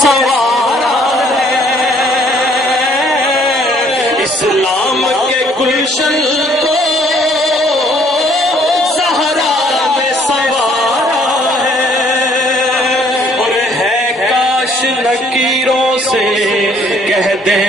سوارا ہے، اسلام کے گلشن کو زہرا نے سوارا ہے، اور ہے کاش نکیروں سے کہہ دیں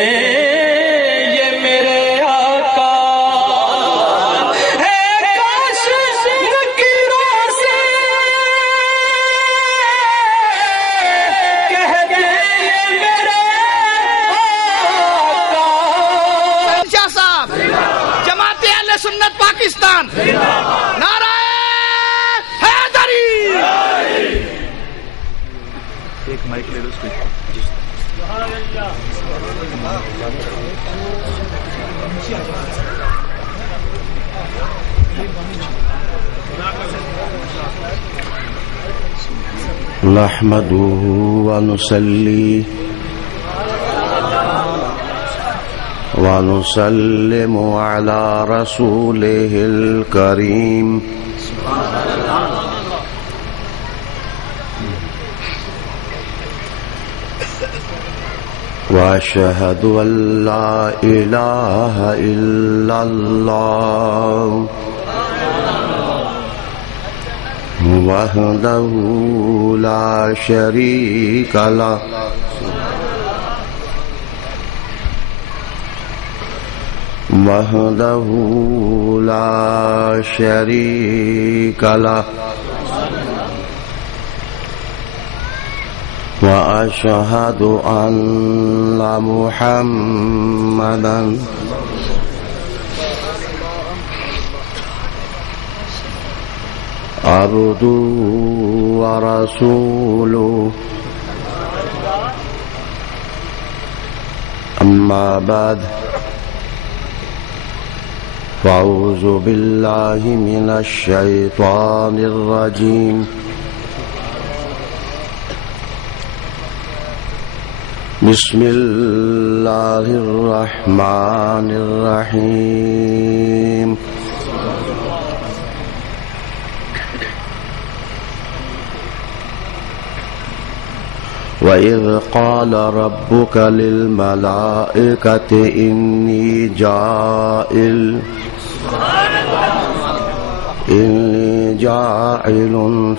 سنت پاکستان نعرہ حیدری. ایک مائک لے لو اس کو. نحمده ونصلي ونسلم على رسوله الكريم وأشهد أن لا إله إلا الله وحده لا شريك له وحده لا شريك له وأشهد أن محمدا عبده ورسوله. أما بعد فأعوذ بالله من الشيطان الرجيم. بسم الله الرحمن الرحيم. وَإِذْ قَالَ رَبُّكَ لِلْمَلَائِكَةِ إِنِّي جَاعِلٌ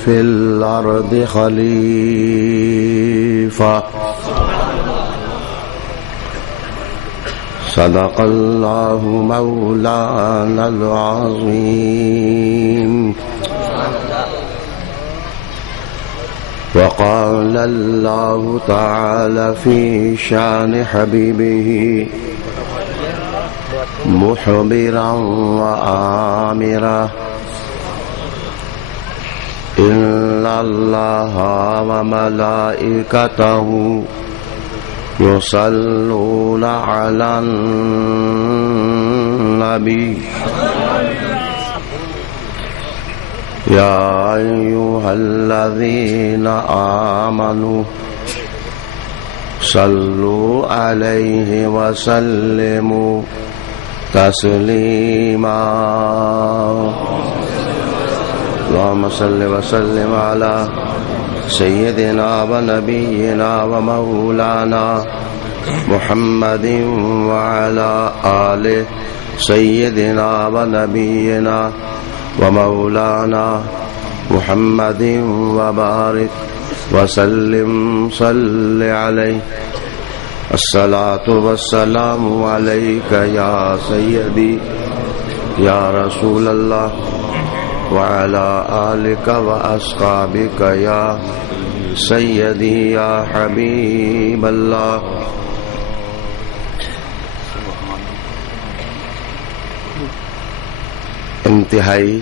فِي الْأَرْضِ خَلِيفَةً. صدق الله مولانا العظيم. وقال الله تعالى في شان حبيبه مخبرا وآمرا إن الله وملائكته يصلون على النبي يا أيها الذين آمنوا صلوا عليه وسلموا تسليما. اللهم صل وسلم على سيدنا ونبينا ومولانا محمد وعلى آل سيدنا ونبينا ومولانا محمد وبارك وسلم. صل عليه. الصلاة والسلام عليك يا سيدي يا رسول الله وعلى آلك وأصحابك يا سيدي يا حبيب الله. انتہائی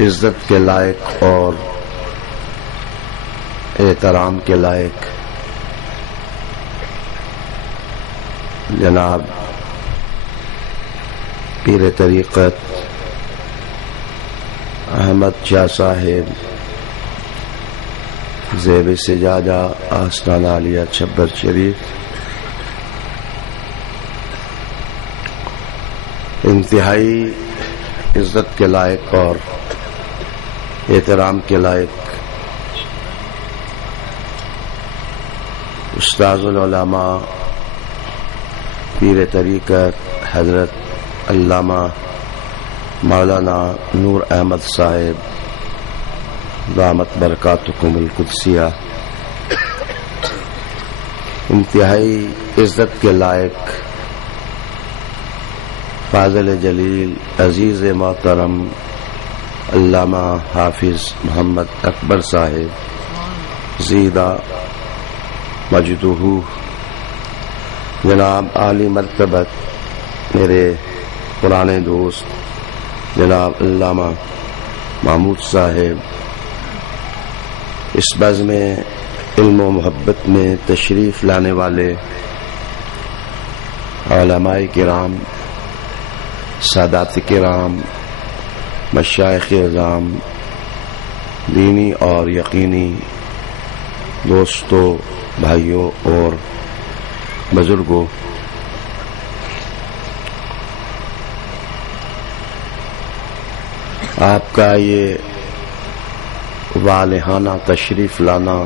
عزت کے لائق اور احترام کے لائق جناب پیر طریقت احمد شاہ صاحب زیب سجادہ آستانہ عالیہ چھبر شریف، انتہائی عزت کے لائق اور احترام کے لائق استاذ العلماء پیر طریقت حضرت علامہ مولانا نور احمد صاحب دامت برکاتکم القدسیہ انتہائی عزت کے لائق فاضل جلیل عزیز محترم علامہ حافظ محمد اکبر صاحب زیدہ مجدہ جناب عالی مرتبت میرے پرانے دوست جناب علامہ محمود صاحب، اس بزم علم و محبت میں تشریف لانے والے علماء کرام، سادات کرام، مشائخ اعظام، دینی اور یقینی دوستوں، بھائیوں اور بزرگوں، آپ کا یہ والہانہ تشریف لانا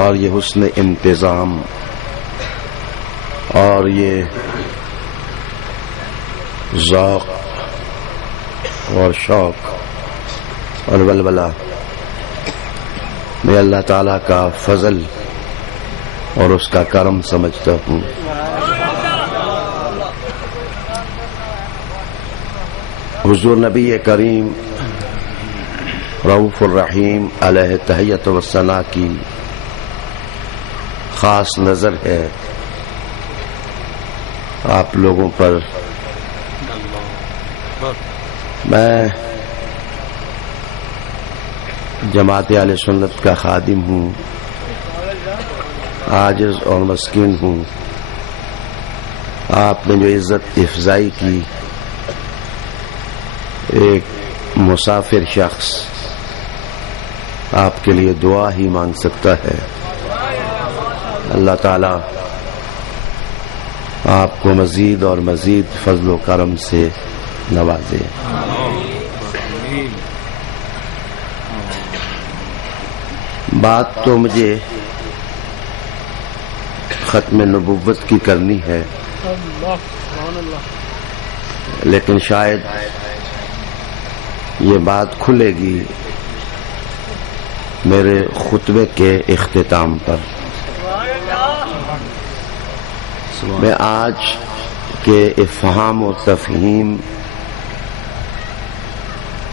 اور یہ حسن انتظام اور یہ ذوق اور شوق اور ولولہ میں اللہ تعالیٰ کا فضل اور اس کا کرم سمجھتا ہوں۔ حضور نبی کریم رؤوف الرحیم علیہ تحیت و ثنا کی خاص نظر ہے آپ لوگوں پر۔ میں جماعت اہل سنت کا خادم ہوں، عاجز اور مسکین ہوں۔ آپ نے جو عزت افزائی کی، ایک مسافر شخص آپ کے لیے دعا ہی مانگ سکتا ہے۔ اللہ تعالی آپ کو مزید اور مزید فضل و کرم سے نوازے۔ بات تو مجھے ختم نبوت کی کرنی ہے، لیکن شاید یہ بات کھلے گی میرے خطبے کے اختتام پر۔ میں آج کے افہام و تفہیم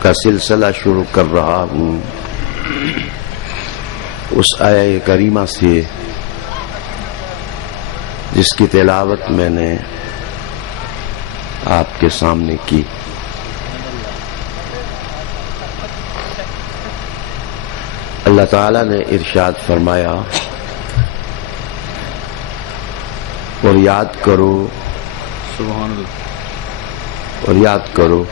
کا سلسلہ شروع کر رہا ہوں اس آیہ کریمہ سے جس کی تلاوت میں نے آپ کے سامنے کی۔ اللہ تعالی نے ارشاد فرمایا، اور یاد کرو، سبحان اللہ، اور یاد کرو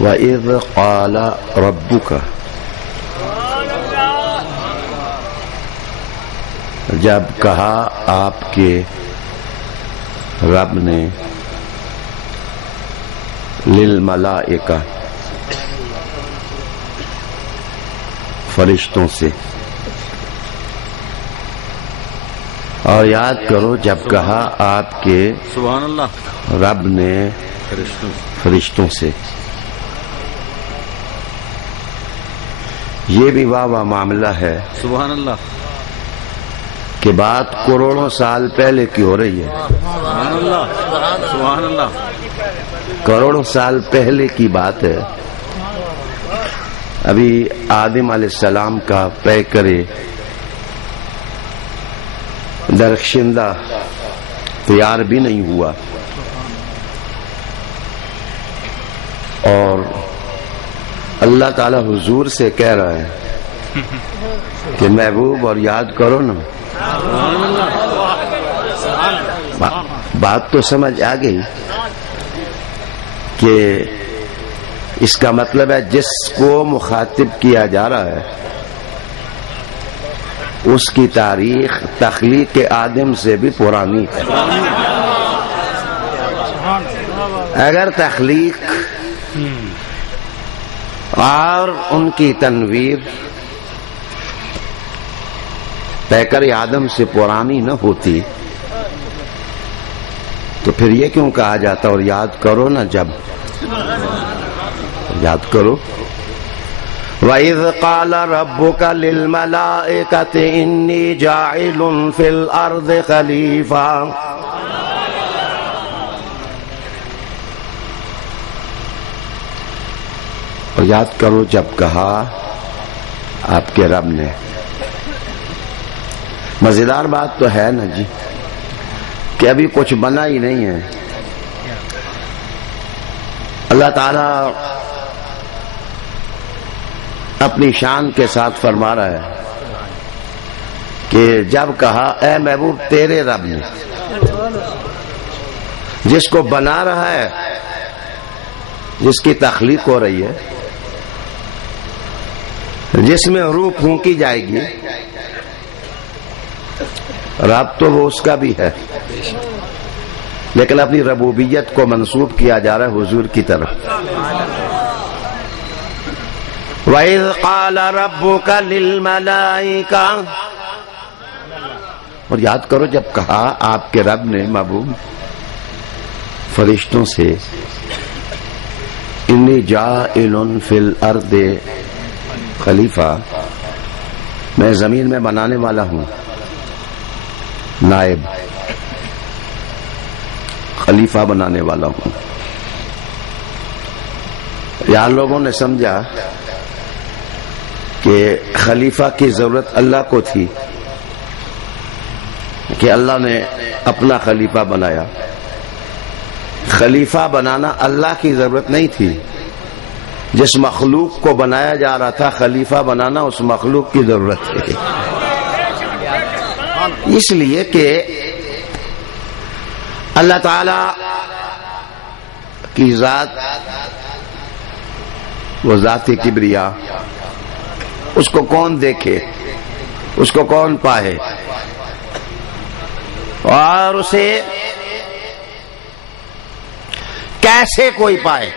وَإِذْ قَالَ رَبُّكَ، جب کہا آپ کے رب نے، للملائکہ، فرشتوں سے، اور یاد کرو جب کہا آپ کے سبحان اللہ، رب نے فرشتوں سے۔ یہ بھی واہ معاملہ ہے سبحان اللہ، کہ بات کروڑوں سال پہلے کی ہو رہی ہے، سبحان اللہ، سبحان اللہ، کروڑوں سال پہلے کی بات ہے۔ ابھی آدم علیہ السلام کا پیکرے درخشندہ تیار بھی نہیں ہوا، اور اللہ تعالی حضور سے کہہ رہا ہے کہ محبوب اور یاد کرو نا۔ بات تو سمجھ آ گئی کہ اس کا مطلب ہے جس کو مخاطب کیا جا رہا ہے اس کی تاریخ تخلیق آدم سے بھی پرانی ہے۔ اگر تخلیق اور ان کی تنویر پیکر آدم سے پرانی نہ ہوتی تو پھر یہ کیوں کہا جاتا؟ اور یاد کرو نا، جب یاد کرو، وَإِذْ قَالَ رَبُّكَ لِلْمَلَائِكَةِ إِنِّي جَاعِلٌ فِي الْأَرْضِ خَلِيفَةً، اور یاد کرو جب کہا آپ کے رب نے۔ مزیدار بات تو ہے نا جی کہ ابھی کچھ بنا ہی نہیں ہے۔ اللہ تعالی اپنی شان کے ساتھ فرما رہا ہے کہ جب کہا اے محبوب تیرے رب نے، جس کو بنا رہا ہے، جس کی تخلیق ہو رہی ہے، جس میں روح پھونکی جائے گی، رب تو وہ اس کا بھی ہے، لیکن اپنی ربوبیت کو منسوب کیا جا رہا ہے حضور کی طرف۔ وَإِذْ قَالَ رَبُّكَ لِلْمَلَائِكَةِ، اور یاد کرو جب کہا آپ کے رب نے محبوب فرشتوں سے، اِنِّی جَاعِلٌ فِی الْأَرْضِ خلیفہ، میں زمین میں بنانے والا ہوں نائب، خلیفہ بنانے والا ہوں۔ یہاں لوگوں نے سمجھا کہ خلیفہ کی ضرورت اللہ کو تھی، کہ اللہ نے اپنا خلیفہ بنایا۔ خلیفہ بنانا اللہ کی ضرورت نہیں تھی، جس مخلوق کو بنایا جا رہا تھا خلیفہ بنانا اس مخلوق کی ضرورت تھی، اس لیے کہ اللہ تعالی کی ذات، وہ ذات کبریا، اس کو کون دیکھے، اس کو کون پائے، اور اسے کیسے کوئی پائے؟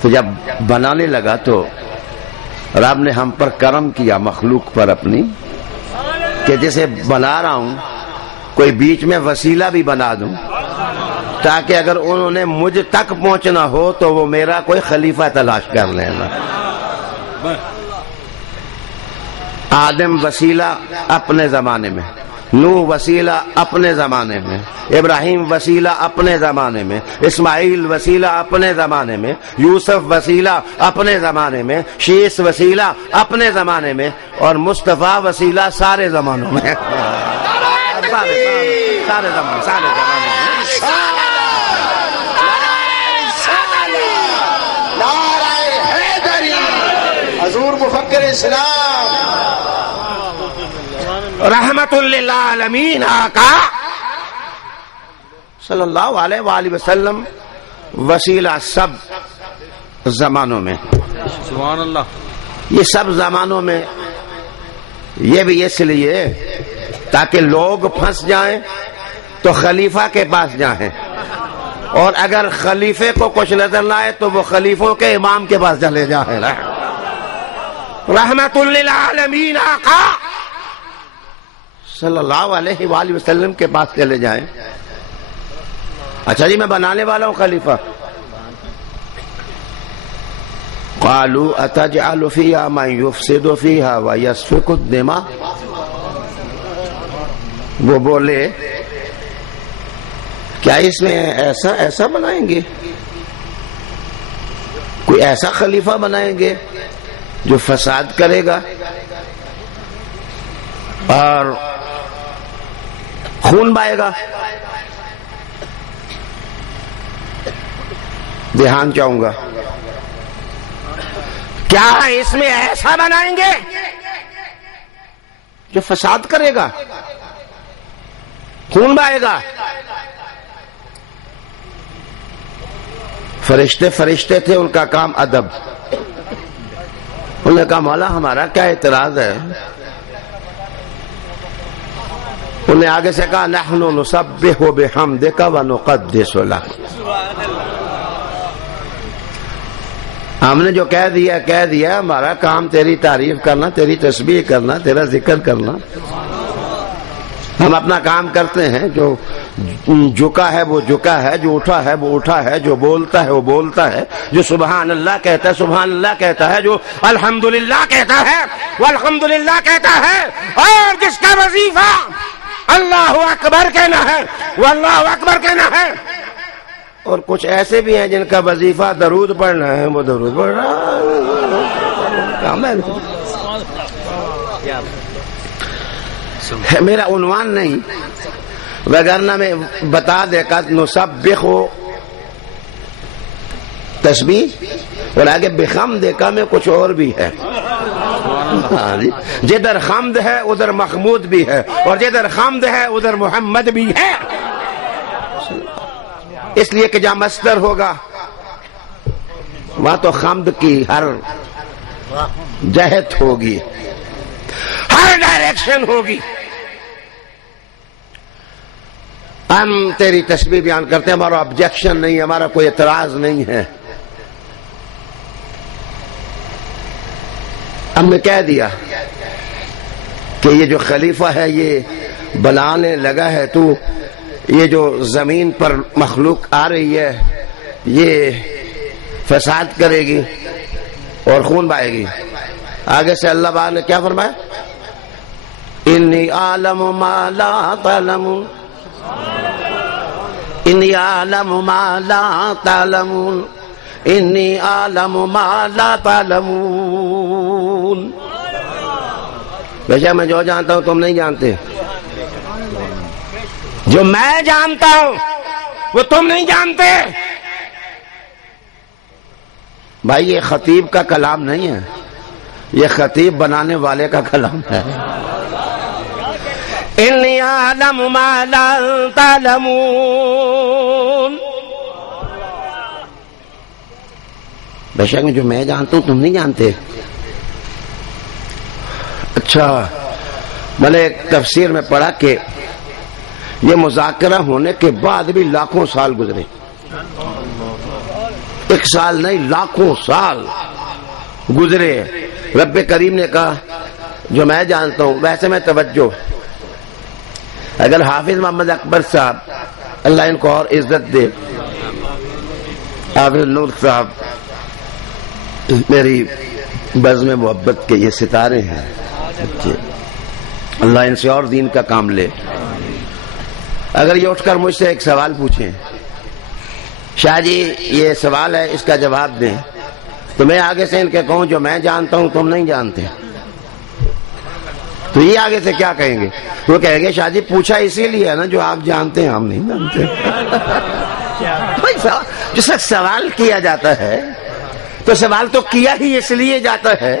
تو جب بنانے لگا تو رب نے ہم پر کرم کیا، مخلوق پر اپنی، کہ جسے بنا رہا ہوں کوئی بیچ میں وسیلہ بھی بنا دوں، تاکہ اگر انہوں نے مجھ تک پہنچنا ہو تو وہ میرا کوئی خلیفہ تلاش کر لینا۔ آدم وسیلہ اپنے زمانے میں، نوح وسیلہ اپنے زمانے میں، ابراہیم وسیلہ اپنے زمانے میں، اسماعیل وسیلہ اپنے زمانے میں، یوسف وسیلہ اپنے زمانے میں، شیس وسیلہ اپنے زمانے میں، اور مصطفیٰ وسیلہ سارے زمانوں میں، سارے زمانے میں۔ حضور مفکر اسلام رحمت للعالمین آقا صلی اللہ علیہ وآلہ وسلم وسیلہ سب زمانوں میں، سبحان اللہ، یہ سب زمانوں میں، یہ بھی اس لیے تاکہ لوگ پھنس جائیں تو خلیفہ کے پاس جائیں، اور اگر خلیفے کو کچھ نظر نہ آئے تو وہ خلیفوں کے امام کے پاس چلے جائیں۔ رحمت للعالمین آقا صلی اللہ علیہ وآلہ وسلم کے پاس چلے جائیں۔ اچھا جی میں بنانے والا ہوں خلیفہ۔ قالوا اتجعل فيها من يفسد فيها ويسفك الدماء، وہ بولے کیا اس میں ایسا بنائیں گے، کوئی ایسا خلیفہ بنائیں گے جو فساد کرے گا اور خون بہائے گا؟ دھیان چاہوں گا، کیا اس میں ایسا بنائیں گے جو فساد کرے گا، خون بہائے گا؟ فرشتے تھے، ان کا کام ادب۔ انہوں نے کہا مولا ہمارا کیا اعتراض ہے؟ انہوں نے آگے سے کہا نحن نسبح بحمدک ونقدس لک، ہم نے جو کہہ دیا، ہمارا کام تیری تعریف کرنا، تیری تسبیح کرنا، تیرا ذکر کرنا. ہم اپنا کام کرتے ہیں. جو جھکا ہے وہ جھکا ہے، جو اٹھا ہے وہ اٹھا ہے، جو بولتا ہے وہ بولتا ہے، جو سبحان اللہ کہتا ہے سبحان اللہ کہتا ہے، جو الحمدللہ کہتا ہے وہ الحمدللہ کہتا ہے، اور جس کا وظیفہ اللہ اکبر کہنا ہے وہ اللہ اکبر کہنا ہے. اور کچھ ایسے بھی ہیں جن کا وظیفہ درود پڑھنا ہے، وہ درود پڑھ رہا ہے. میرا عنوان نہیں، وگرنہ میں بتا دے کا نسبح تسبیح، اور آگے بحمد کا میں کچھ اور بھی ہے. جدھر حمد ہے ادھر محمود بھی ہے، اور جدھر حمد ہے ادھر محمد بھی ہے. اس لیے کہ جہاں مصدر ہوگا وہاں تو حمد کی ہر جہت ہوگی، ہر ڈائریکشن ہوگی. ہم تیری تسبیح بیان کرتے ہیں، ہمارا آبجیکشن نہیں، ہمارا کوئی اعتراض نہیں ہے. ہم نے کہہ دیا کہ یہ جو خلیفہ ہے یہ بلانے لگا ہے، تو یہ جو زمین پر مخلوق آ رہی ہے یہ فساد کرے گی اور خون بہائے گی. آگے سے اللہ تعالیٰ نے کیا فرمایا؟ انی اعلم ما لا تعلمون، انی اعلم ما لا تعلمون، انی اعلم ما لا تعلمون. بیشک میں جو جانتا ہوں تم نہیں جانتے، جو میں جانتا ہوں وہ تم نہیں جانتے. بھائی یہ خطیب کا کلام نہیں ہے، یہ خطیب بنانے والے کا کلام ہے. انی اعلم ما لا تعلمون. بے شک جو میں جانتا ہوں تم نہیں جانتے. اچھا، میں نے ایک تفسیر میں پڑھا کہ یہ مذاکرہ ہونے کے بعد بھی لاکھوں سال گزرے. ایک سال نہیں، لاکھوں سال گزرے. رب کریم نے کہا جو میں جانتا ہوں. ویسے میں توجہ، اگر حافظ محمد اکبر صاحب اللہ ان کو اور عزت دے، حافظ نور صاحب میری بزم محبت کے یہ ستارے ہیں، اللہ ان سے اور دین کا کام لے. اگر یہ اٹھ کر مجھ سے ایک سوال پوچھیں، شاہ جی یہ سوال ہے اس کا جواب دیں، تو میں آگے سے ان کے کہوں جو میں جانتا ہوں تم نہیں جانتے، تو یہ آگے سے کیا کہیں گے؟ وہ کہیں گے شاہ جی پوچھا اسی لیے ہے نا، جو آپ جانتے ہیں ہم نہیں جانتے. جس وقت سوال کیا جاتا ہے تو سوال تو کیا ہی اس لیے جاتا ہے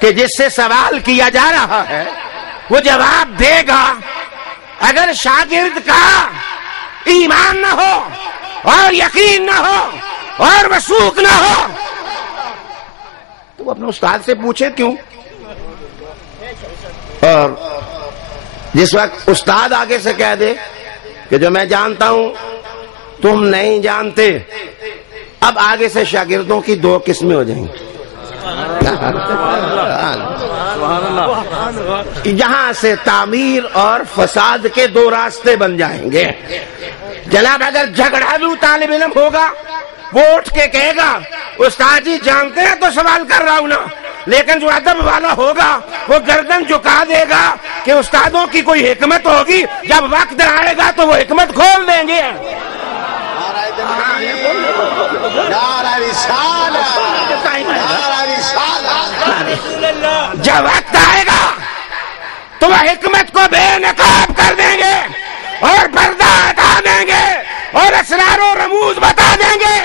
کہ جس سے سوال کیا جا رہا ہے وہ جواب دے گا. اگر شاگرد کا ایمان نہ ہو اور یقین نہ ہو اور وثوق نہ ہو تو وہ اپنے استاد سے پوچھے کیوں؟ اور جس وقت استاد آگے سے کہہ دے کہ جو میں جانتا ہوں تم نہیں جانتے، اب آگے سے شاگردوں کی دو قسمیں ہو جائیں گی. یہاں سے تعمیر اور فساد کے دو راستے بن جائیں گے. جناب اگر جھگڑالو طالب علم ہوگا وہ اٹھ کے کہے گا استاد جی جانتے ہیں تو سوال کر رہا ہوں نا، لیکن جو ادب والا ہوگا وہ گردن جھکا دے گا کہ استادوں کی کوئی حکمت ہوگی، جب وقت آئے گا تو وہ حکمت کھول دیں گے. جب وقت آئے گا تو وہ حکمت کو بے نقاب کر دیں گے اور پردہ ہٹا دیں گے اور اسرار و رموز بتا دیں گے.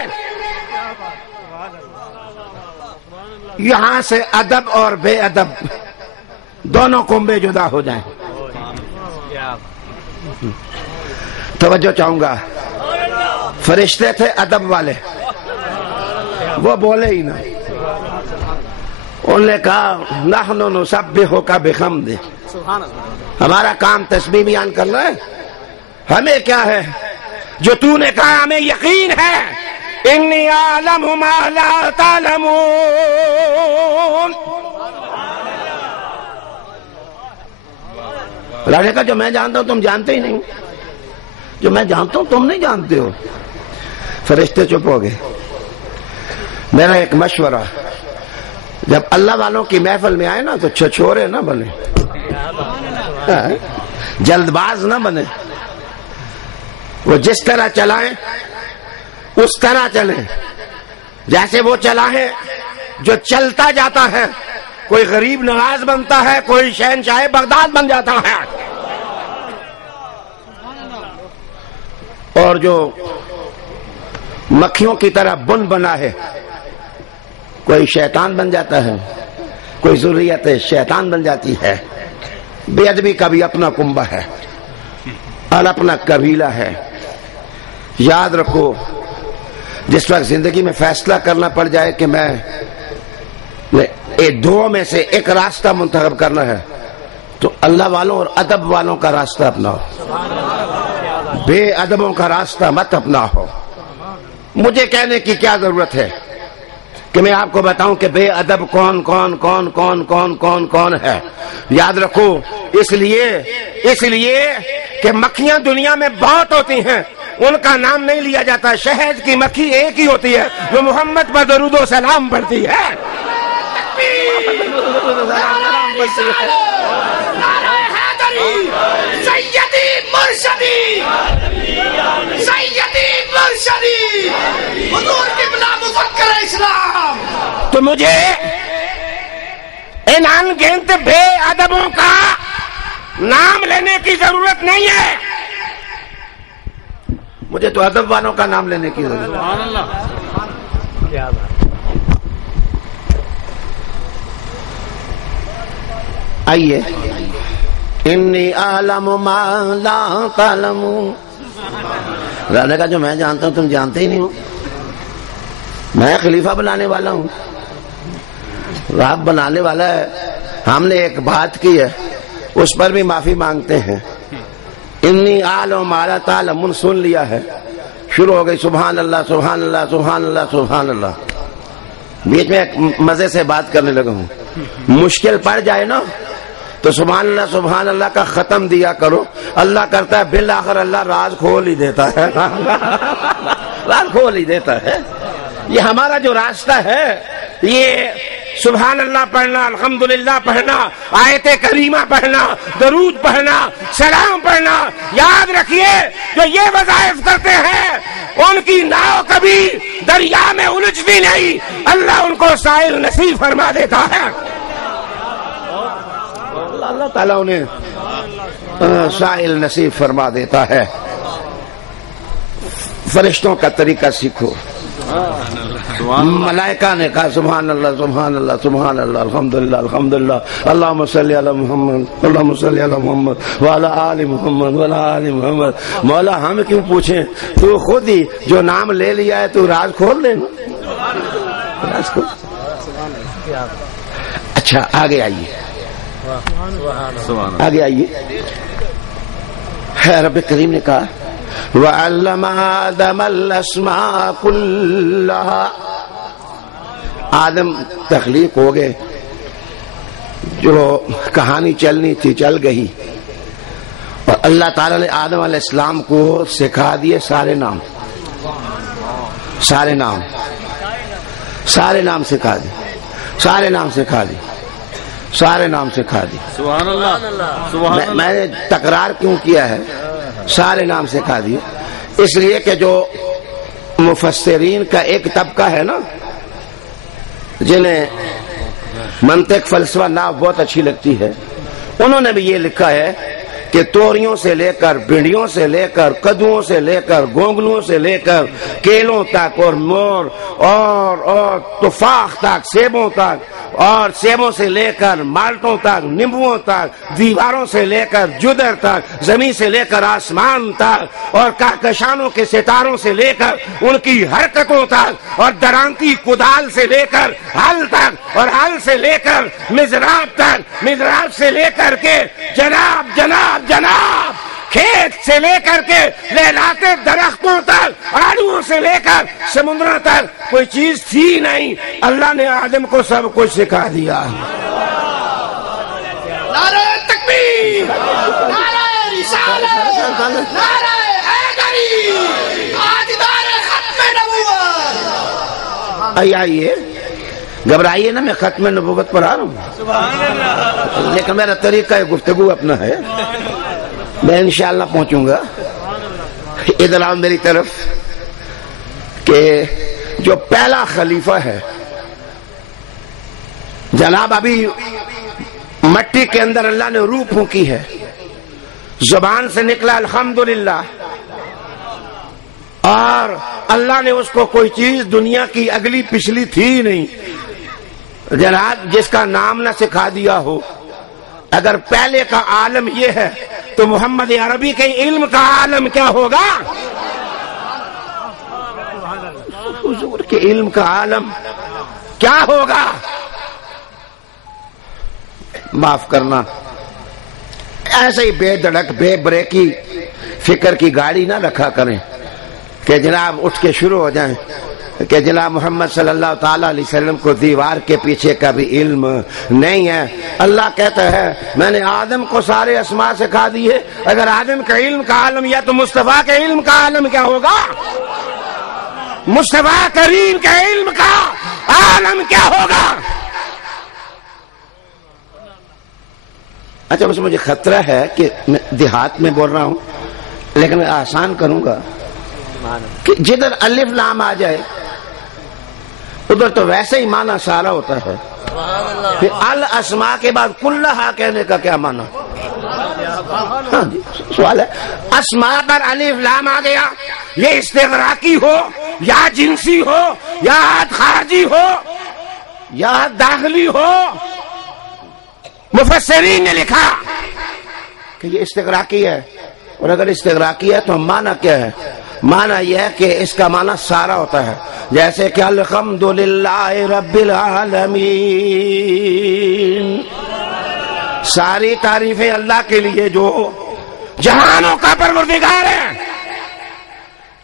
یہاں سے ادب اور بے ادب دونوں کنبے جدا ہو جائیں. توجہ چاہوں گا، فرشتے تھے ادب والے، وہ بولے ہی نہ. انہوں نے کہا نحن نسبحک بحمد، ہمارا کام تسبیح بیان کرنا ہے، ہمیں کیا ہے؟ جو تو نے کہا ہمیں یقین ہے انی اعلم ما لا تعلمون. اللہ نے کہا جو میں جانتا ہوں تم جانتے ہی نہیں، جو میں جانتا ہوں تم نہیں جانتے ہو. فرشتے چپ ہو گئے. میرا ایک مشورہ، جب اللہ والوں کی محفل میں آئے نا تو چھچورے نہ بنے، جلد باز نہ بنے. وہ جس طرح چلائیں اس طرح چلیں، جیسے وہ چلاہیں جو چلتا جاتا ہے. کوئی غریب نواز بنتا ہے، کوئی شہنشاہ بغداد بن جاتا ہے، اور جو مکھیوں کی طرح بن بنا ہے کوئی شیطان بن جاتا ہے، کوئی ذریت شیطان بن جاتی ہے. بے ادبی کا بھی اپنا کنبہ ہے اور اپنا قبیلہ ہے. یاد رکھو، جس وقت زندگی میں فیصلہ کرنا پڑ جائے کہ میں دو میں سے ایک راستہ منتخب کرنا ہے تو اللہ والوں اور ادب والوں کا راستہ اپناؤ، بے ادبوں کا راستہ مت اپناؤ. مجھے کہنے کی کیا ضرورت ہے کہ میں آپ کو بتاؤں کہ بے ادب کون کون کون کون کون کون کون ہے. یاد رکھو، اس لیے کہ مکھیاں دنیا میں بہت ہوتی ہیں، ان کا نام نہیں لیا جاتا. شہد کی مکھی ایک ہی ہوتی ہے جو محمد پر درود و سلام پڑھتی ہے. سیدی مرشدی حضور قبلہ مفکر اسلام. تو مجھے ان ان گنت بے ادبوں کا نام لینے کی ضرورت نہیں ہے، مجھے تو ادب والوں کا نام لینے کی ضرورت ہے. آئیے، انی اعلم ما لا تعلمون. رہنے کا جو میں جانتا ہوں تم جانتے ہی نہیں ہو. میں خلیفہ بنانے والا ہوں، رب بنانے والا ہے. ہم نے ایک بات کی ہے، اس پر بھی معافی مانگتے ہیں. انی اعلم ما لا تعلمون سن لیا ہے، شروع ہو گئی سبحان اللہ سبحان اللہ سبحان اللہ سبحان اللہ. بیچ میں ایک مزے سے بات کرنے لگا ہوں. مشکل پڑ جائے نا تو سبحان اللہ کا ختم دیا کرو. اللہ کرتا ہے بالآخر اللہ راز کھول ہی دیتا ہے. راز کھول ہی دیتا ہے. یہ ہمارا جو راستہ ہے، یہ سبحان اللہ پڑھنا، الحمدللہ پڑھنا، آیت کریمہ پڑھنا، درود پڑھنا، سلام پڑھنا. یاد رکھیے جو یہ وظائف کرتے ہیں ان کی ناؤ کبھی دریا میں الجھتی نہیں، اللہ ان کو ساحل نصیب فرما دیتا ہے. اللہ تعالیٰ انہیں ساحل نصیب فرما دیتا ہے. فرشتوں کا طریقہ سیکھو. ملائکہ نے کہا سبحان اللہ سبحان اللہ سبحان اللہ الحمدللہ الحمدللہ اللہم صلی علی محمد اللہم صلی علی محمد وعلی آل محمد وعلی آل محمد. مولا ہم کیوں پوچھیں، تو خود ہی جو نام لے لیا ہے تو راز کھول دے نا. راز کھول. اچھا آگے آئیے، آگے آئیے. رب کریم نے کہا وَعَلَّمَ آدَمَ الْأَسْمَاءَ كُلَّهَا. آدم تخلیق ہو گئے، جو کہانی چلنی تھی چل گئی، اور اللہ تعالیٰ نے آدم علیہ السلام کو سکھا دیے سارے نام. سارے نام سکھا دیے، سارے نام سکھا دیے، سارے نام سکھا دیے. سبحان اللہ. میں نے تکرار کیوں کیا ہے؟ سارے نام سکھا دیے اس لیے کہ جو مفسرین کا ایک طبقہ ہے نا، جنہیں منطق فلسفہ ناو بہت اچھی لگتی ہے، انہوں نے بھی یہ لکھا ہے کہ توریوں سے لے کر بھنڈیوں سے لے کر کدوؤں سے لے کر گونگلوں سے لے کر کیلوں تک اور مور اور تفاح تک، سیبوں تک، اور سیبوں سے لے کر مالٹوں تک، نیمبوؤں تک، دیواروں سے لے کر جدر تک، زمین سے لے کر آسمان تک، اور کہکشانوں کے ستاروں سے لے کر ان کی حرکتوں تک، اور درانتی کدال سے لے کر ہل تک، اور ہل سے لے کر مزراب تک، مزراب سے لے کر کے جناب جناب جناب کھیت سے لے کر کے لہلاتے درختوں تک، آڑوؤں سے لے کر سمندروں تک کوئی چیز تھی نہیں، اللہ نے آدم کو سب کچھ سکھا دیا۔ نعرہ تکبیر، نعرہ رسالت، نعرہ حیدری، تاجدار ختم نبوت۔ آئیے گھبرائیے نا، میں ختم نبوت پر آ رہا ہوں، لیکن میرا طریقہ گفتگو اپنا ہے، میں انشاءاللہ پہنچوں گا۔ ادھر آؤ میری طرف، کہ جو پہلا خلیفہ ہے جناب، ابھی مٹی کے اندر اللہ نے روح پھونکی ہے، زبان سے نکلا الحمدللہ، اور اللہ نے اس کو کوئی چیز دنیا کی اگلی پچھلی تھی نہیں جناب جس کا نام نہ سکھا دیا ہو۔ اگر پہلے کا عالم یہ ہے تو محمد عربی کے علم کا عالم کیا ہوگا؟ حضور کے علم کا عالم کیا ہوگا؟ معاف کرنا، ایسے ہی بے دھڑک بے بریکی فکر کی گاڑی نہ رکھا کریں کہ جناب اٹھ کے شروع ہو جائیں کہ جناب محمد صلی اللہ تعالیٰ علیہ وسلم کو دیوار کے پیچھے کا بھی علم نہیں ہے۔ اللہ کہتا ہے میں نے آدم کو سارے اسماء سکھا دیے، اگر آدم کا علم کا عالم یا تو مصطفیٰ کے علم کا عالم کیا ہوگا؟ مصطفیٰ کریم کے علم کا عالم کیا ہوگا؟ اچھا بس مجھے خطرہ ہے کہ میں دیہات میں بول رہا ہوں، لیکن میں آسان کروں گا کہ جدھر الف لام آ جائے ادھر تو ویسے ہی معنی سارا ہوتا ہے، پھر الاسماء کے بعد کلہا کہنے کا کیا معنی؟ ہاں جی سوال ہے، اسماء پر الف لام آ گیا، یہ استغراقی ہو یا جنسی ہو یا خارجی ہو یا داخلی ہو، مفسرین نے لکھا کہ یہ استغراقی ہے، اور اگر استغراقی ہے تو معنی کیا ہے؟ معنی یہ ہے کہ اس کا معنی سارا ہوتا ہے، جیسے کہ الحمدللہ رب العالمین، ساری تعریفیں اللہ کے لیے جو جہانوں کا پروردگار ہے۔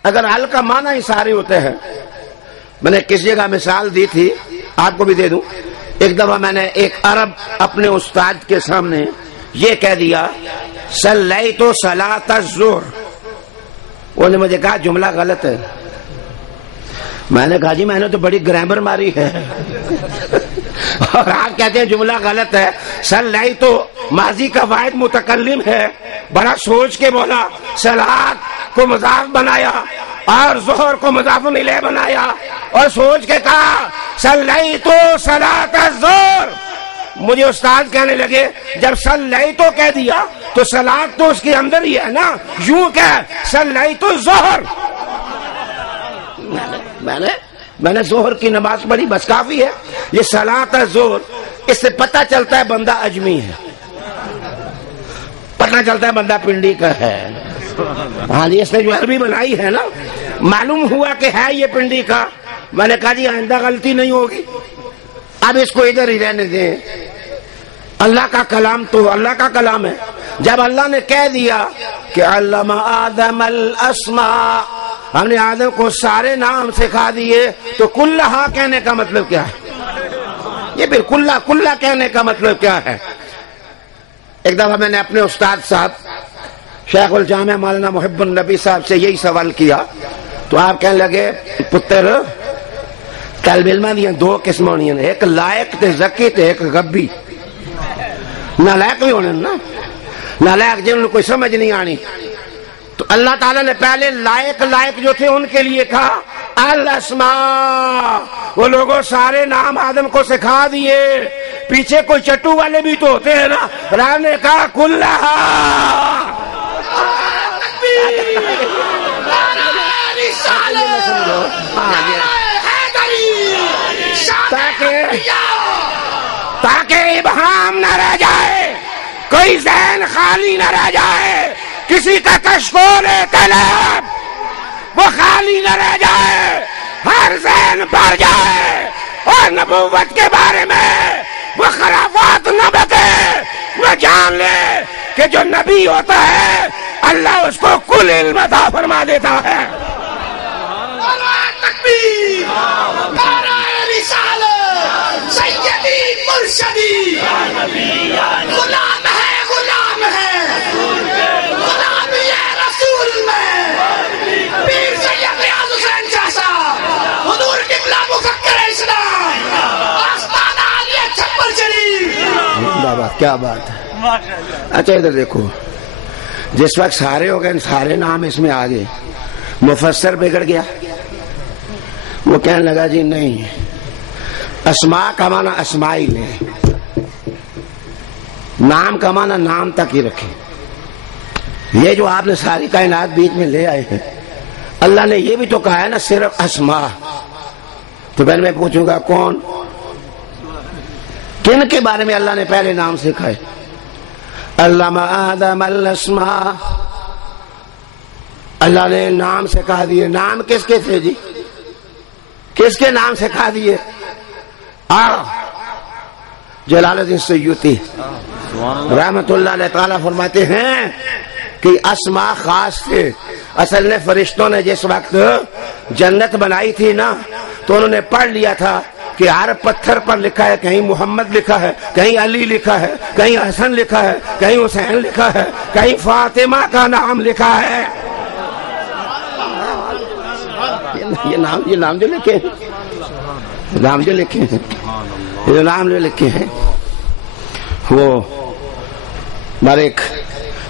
اگر ال کا معنی ہی سارے ہوتے ہیں، میں نے کس جگہ مثال دی تھی، آپ کو بھی دے دوں۔ ایک دفعہ میں نے ایک عرب اپنے استاد کے سامنے یہ کہہ دیا صلیت صلاۃ الظہر، انہوں نے مجھے کہا جملہ غلط ہے۔ میں نے کہا جی میں نے تو بڑی گرامر ماری ہے اور آپ کہتے ہیں جملہ غلط ہے۔ صلیت تو ماضی کا واحد متکلم ہے، بڑا سوچ کے بولا، صلاۃ کو مضاف بنایا اور ظہر کو مضاف الیہ بنایا، اور سوچ کے کہا صلیت صلاۃ الظہر۔ مجھے استاد کہنے لگے جب صلیت تو کہہ دیا تو صلاۃ تو اس کے اندر ہی ہے نا، یوں کہ صلیت الظہر۔ میں نے ظہر کی نماز پڑھی، بس کافی ہے۔ یہ صلاۃ الظہر، اس سے پتہ چلتا ہے بندہ اجمی ہے، پتہ چلتا ہے بندہ پنڈی کا ہے۔ ہاں جی اس نے جو عربی بنائی ہے نا، معلوم ہوا کہ ہے یہ پنڈی کا۔ میں نے کہا جی آئندہ غلطی نہیں ہوگی، اب اس کو ادھر ہی رہنے دیں۔ اللہ کا کلام تو اللہ کا کلام ہے۔ جب اللہ نے کہہ دیا کہ علم آدم الاسماء، ہم نے آدم کو سارے نام سکھا دیے، تو کلہا کہنے کا مطلب کیا ہے؟ یہ پھر کلہ کہنے کا مطلب کیا ہے؟ ایک دفعہ میں نے اپنے استاد صاحب شیخ الجامع مولانا محب النبی صاحب سے یہی سوال کیا، تو آپ کہنے لگے پتر طالب علم دیا دو قسم ہونی ہیں، ایک لائق تے ذکی تے ایک غبی۔ نالائق بھی ہونے نا، نالائق جن کو کوئی سمجھ نہیں آنی، تو اللہ تعالیٰ نے پہلے لائق جو تھے ان کے لیے کہا الاسماء، وہ لوگوں سارے نام آدم کو سکھا دیے، پیچھے کوئی چٹو والے بھی تو ہوتے ہیں نا، رام نے کہا کلہا۔ تاکہ ابہام نہ رہ جائے، کوئی ذہن خالی نہ رہ جائے، کسی کا کشکول طلب وہ خالی نہ رہ جائے، ہر ذہن بھر جائے، اور نبوت کے بارے میں وہ خرافات نہ بکے، وہ جان لے کہ جو نبی ہوتا ہے اللہ اس کو کل علم عطا فرما دیتا ہے۔ نعرہ تکبیر، نعرہ رسالت، سیدی مرشدی، غلام ہے غلام ہے غلام یہ رسول میں، پیر سید ریاض حسین شاہ صاحب، حضور قبلہ مفکر اسلام، آستانہ عالیہ چھپر شریف۔ کیا بات ہے۔ اچھا ادھر دیکھو، جس وقت سارے ہو گئے سارے نام اس میں آ گئے، مفسر بگڑ گیا، وہ کہنے لگا جی نہیں، اسماء کا معنی اسماعیل ہے، نام کا معنی نام تک ہی رکھے۔ یہ جو آپ نے ساری کائنات بیچ میں لے آئے ہیں، اللہ نے یہ بھی تو کہا ہے نا صرف اسماء۔ تو پہلے میں پوچھوں گا کون کن کے بارے میں اللہ نے پہلے نام سکھائے؟ علم آدم الاسماء، اللہ نے نام سکھا دیے۔ نام کس کے تھے جی؟ کس کے نام سکھا دیے؟ جلال الدین سیوطی رحمت اللہ علیہ تعالیٰ فرماتے ہیں کہ اسماء خاص تھے۔ اصل میں فرشتوں نے جس وقت جنت بنائی تھی نا، تو انہوں نے پڑھ لیا تھا کہ ہر پتھر پر لکھا ہے، کہیں محمد لکھا ہے، کہیں علی لکھا ہے، کہیں حسن لکھا ہے، کہیں حسین لکھا ہے، کہیں فاطمہ کا نام لکھا ہے۔ یہ نام جو لکھے ہیں، نام جو لکھے ہیں، یہ نام جو لکھے ہیں، وہ ہمارے ایک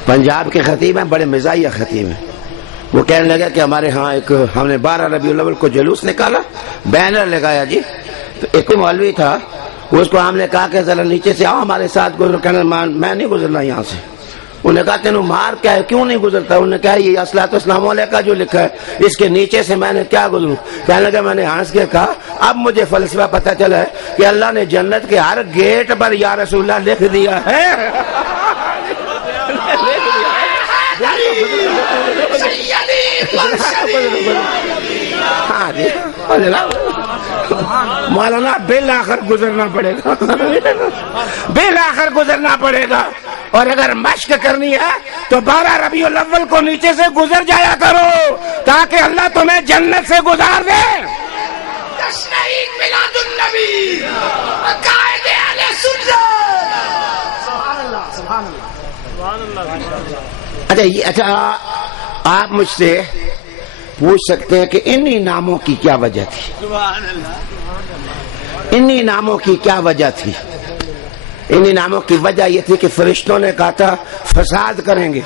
پنجاب کے خطیب ہیں، بڑے مزاحیہ خطیب ہیں۔ وہ کہنے لگا کہ ہمارے ہاں ہم نے 12 ربیع الاول کو جلوس نکالا، بینر لگایا جی، تو ایک مولوی تھا، اس کو ہم نے کہا کہ ذرا نیچے سے آؤ ہمارے ساتھ گزر، کہنے میں نہیں گزرنا یہاں سے۔ انہوں نے کہا تینوں مار کیا ہے، کیوں نہیں گزرتا؟ انہوں نے کہا یہ اصلاۃ السلام علیہ کا جو لکھا ہے، اس کے نیچے سے میں نے کیا گزروں؟ کہنے لگا میں نے ہنس کے کہا اب مجھے فلسفہ پتہ چلا ہے کہ اللہ نے جنت کے ہر گیٹ پر یا رسول اللہ لکھ دیا ہے۔ مولانا بالآخر گزرنا پڑے گا، بالآخر گزرنا پڑے گا۔ اور اگر مشق کرنی ہے تو 12 ربیع الاول کو نیچے سے گزر جایا کرو تاکہ اللہ تمہیں جنت سے گزار دے۔ جشن عید میلاد النبی، عقائد اہل سنت۔ اچھا آپ مجھ سے پوچھ سکتے ہیں کہ انہی ناموں کی کیا وجہ تھی؟ انہی ناموں کی کیا وجہ تھی؟ انہی ناموں کی وجہ یہ تھی کہ فرشتوں نے کہا تھا فساد کریں گے۔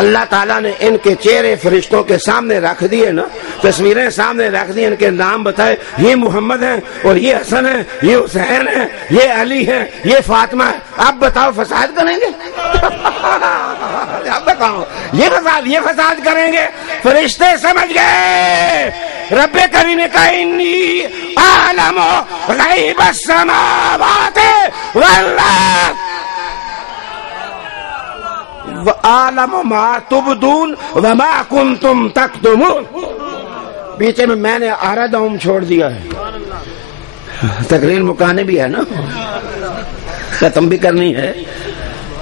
اللہ تعالیٰ نے ان کے چہرے فرشتوں کے سامنے رکھ دیے نا، تصویریں سامنے رکھ دی، ان کے نام بتائے، یہ محمد ہیں اور یہ حسن ہے، یہ حسین ہے، یہ علی ہے، یہ فاطمہ ہے۔ اب بتاؤ فساد کریں گے؟ اب بتاؤ یہ فساد کریں گے؟ فرشتے سمجھ گئے۔ رب کریم نے کہا انی اعلم غیب السماوات والارض وَأَعْلَمُ مَا تُبْدُونَ وَمَا كُنْتُمْ تَكْتُمُونَ۔ پیچھے میں نے آرادہم چھوڑ دیا ہے، تقریر مکانے بھی ہے نا، ختم بھی کرنی ہے۔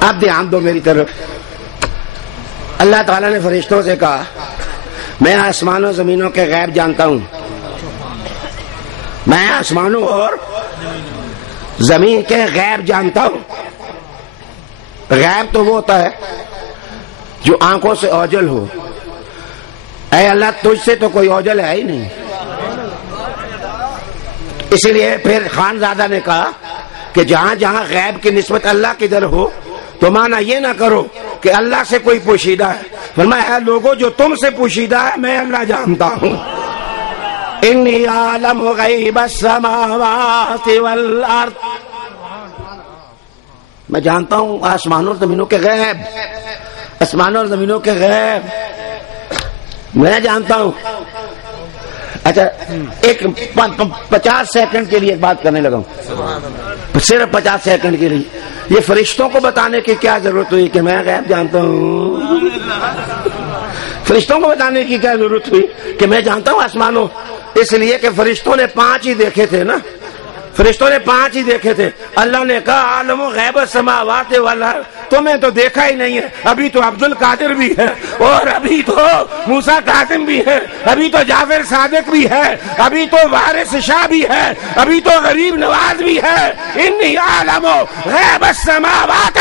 اب دھیان دو میری طرف۔ اللہ تعالیٰ نے فرشتوں سے کہا میں آسمانوں زمینوں کے غیب جانتا ہوں، میں آسمانوں اور زمین کے غیب جانتا ہوں۔ غیب تو وہ ہوتا ہے جو آنکھوں سے اوجل ہو۔ اے اللہ تجھ سے تو کوئی اوجل ہے ہی نہیں، اسی لیے پھر خانزادہ نے کہا کہ جہاں جہاں غیب کی نسبت اللہ کی طرف ہو تو مانا یہ نہ کرو کہ اللہ سے کوئی پوشیدہ ہے، فرمایا اے لوگوں جو تم سے پوشیدہ ہے میں اللہ جانتا ہوں۔ انی عالم غیب السماوات والارض، میں جانتا ہوں آسمانوں اور زمینوں کے غیب، آسمانوں اور زمینوں کے غیب میں جانتا ہوں۔ اچھا ایک 50 سیکنڈ کے لیے ایک بات کرنے لگا ہوں، صرف 50 سیکنڈ کے لیے۔ یہ فرشتوں کو بتانے کی کیا ضرورت ہوئی کہ میں غیب جانتا ہوں؟ فرشتوں کو بتانے کی کیا ضرورت ہوئی کہ میں جانتا ہوں آسمانوں؟ اس لیے کہ فرشتوں نے 5 ہی دیکھے تھے نا، فرشتوں نے 5 ہی دیکھے تھے۔ اللہ نے کہا عالم غیب السماوات والارض، تمہیں تو دیکھا ہی نہیں ہے، ابھی تو عبد القادر بھی ہے، اور ابھی تو موسیٰ کاظم بھی ہے، ابھی تو جعفر صادق بھی ہے، ابھی تو وارث شاہ بھی ہے، ابھی تو غریب نواز بھی ہے۔ انی اعلم غیب السماوات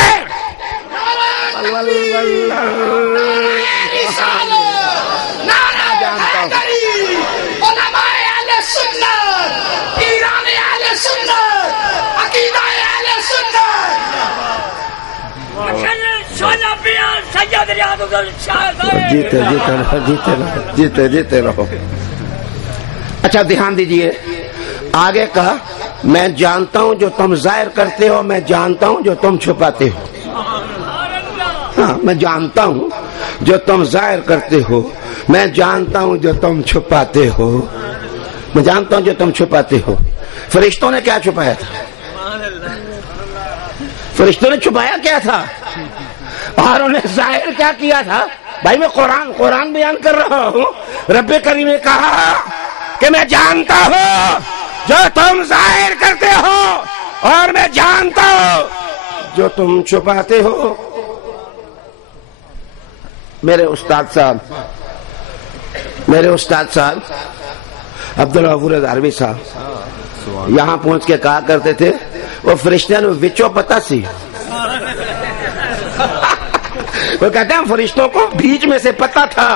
جیتے رہو۔ اچھا دھیان دیجئے، آگے کہا میں جانتا ہوں جو تم ظاہر کرتے ہو، میں جانتا ہوں جو تم چھپاتے ہو۔ ہاں میں جانتا ہوں جو تم ظاہر کرتے ہو، میں جانتا ہوں جو تم چھپاتے ہو، میں جانتا ہوں جو تم چھپاتے ہو۔ فرشتوں نے کیا چھپایا تھا؟ فرشتوں نے چھپایا کیا تھا؟ اور انہیں ظاہر کیا کیا تھا؟ بھائی میں قرآن بیان کر رہا ہوں۔ رب کریم نے کہا کہ میں جانتا ہوں جو تم ظاہر کرتے ہو، اور میں جانتا ہوں جو تم چھپاتے ہو۔ میرے استاد صاحب عبدالغفور عربی صاحب یہاں پہنچ کے کہا کرتے تھے وہ فرشتوں نے وچوں پتا سی، وہ کہتے ہیں فرشتوں کو بیچ میں سے پتا تھا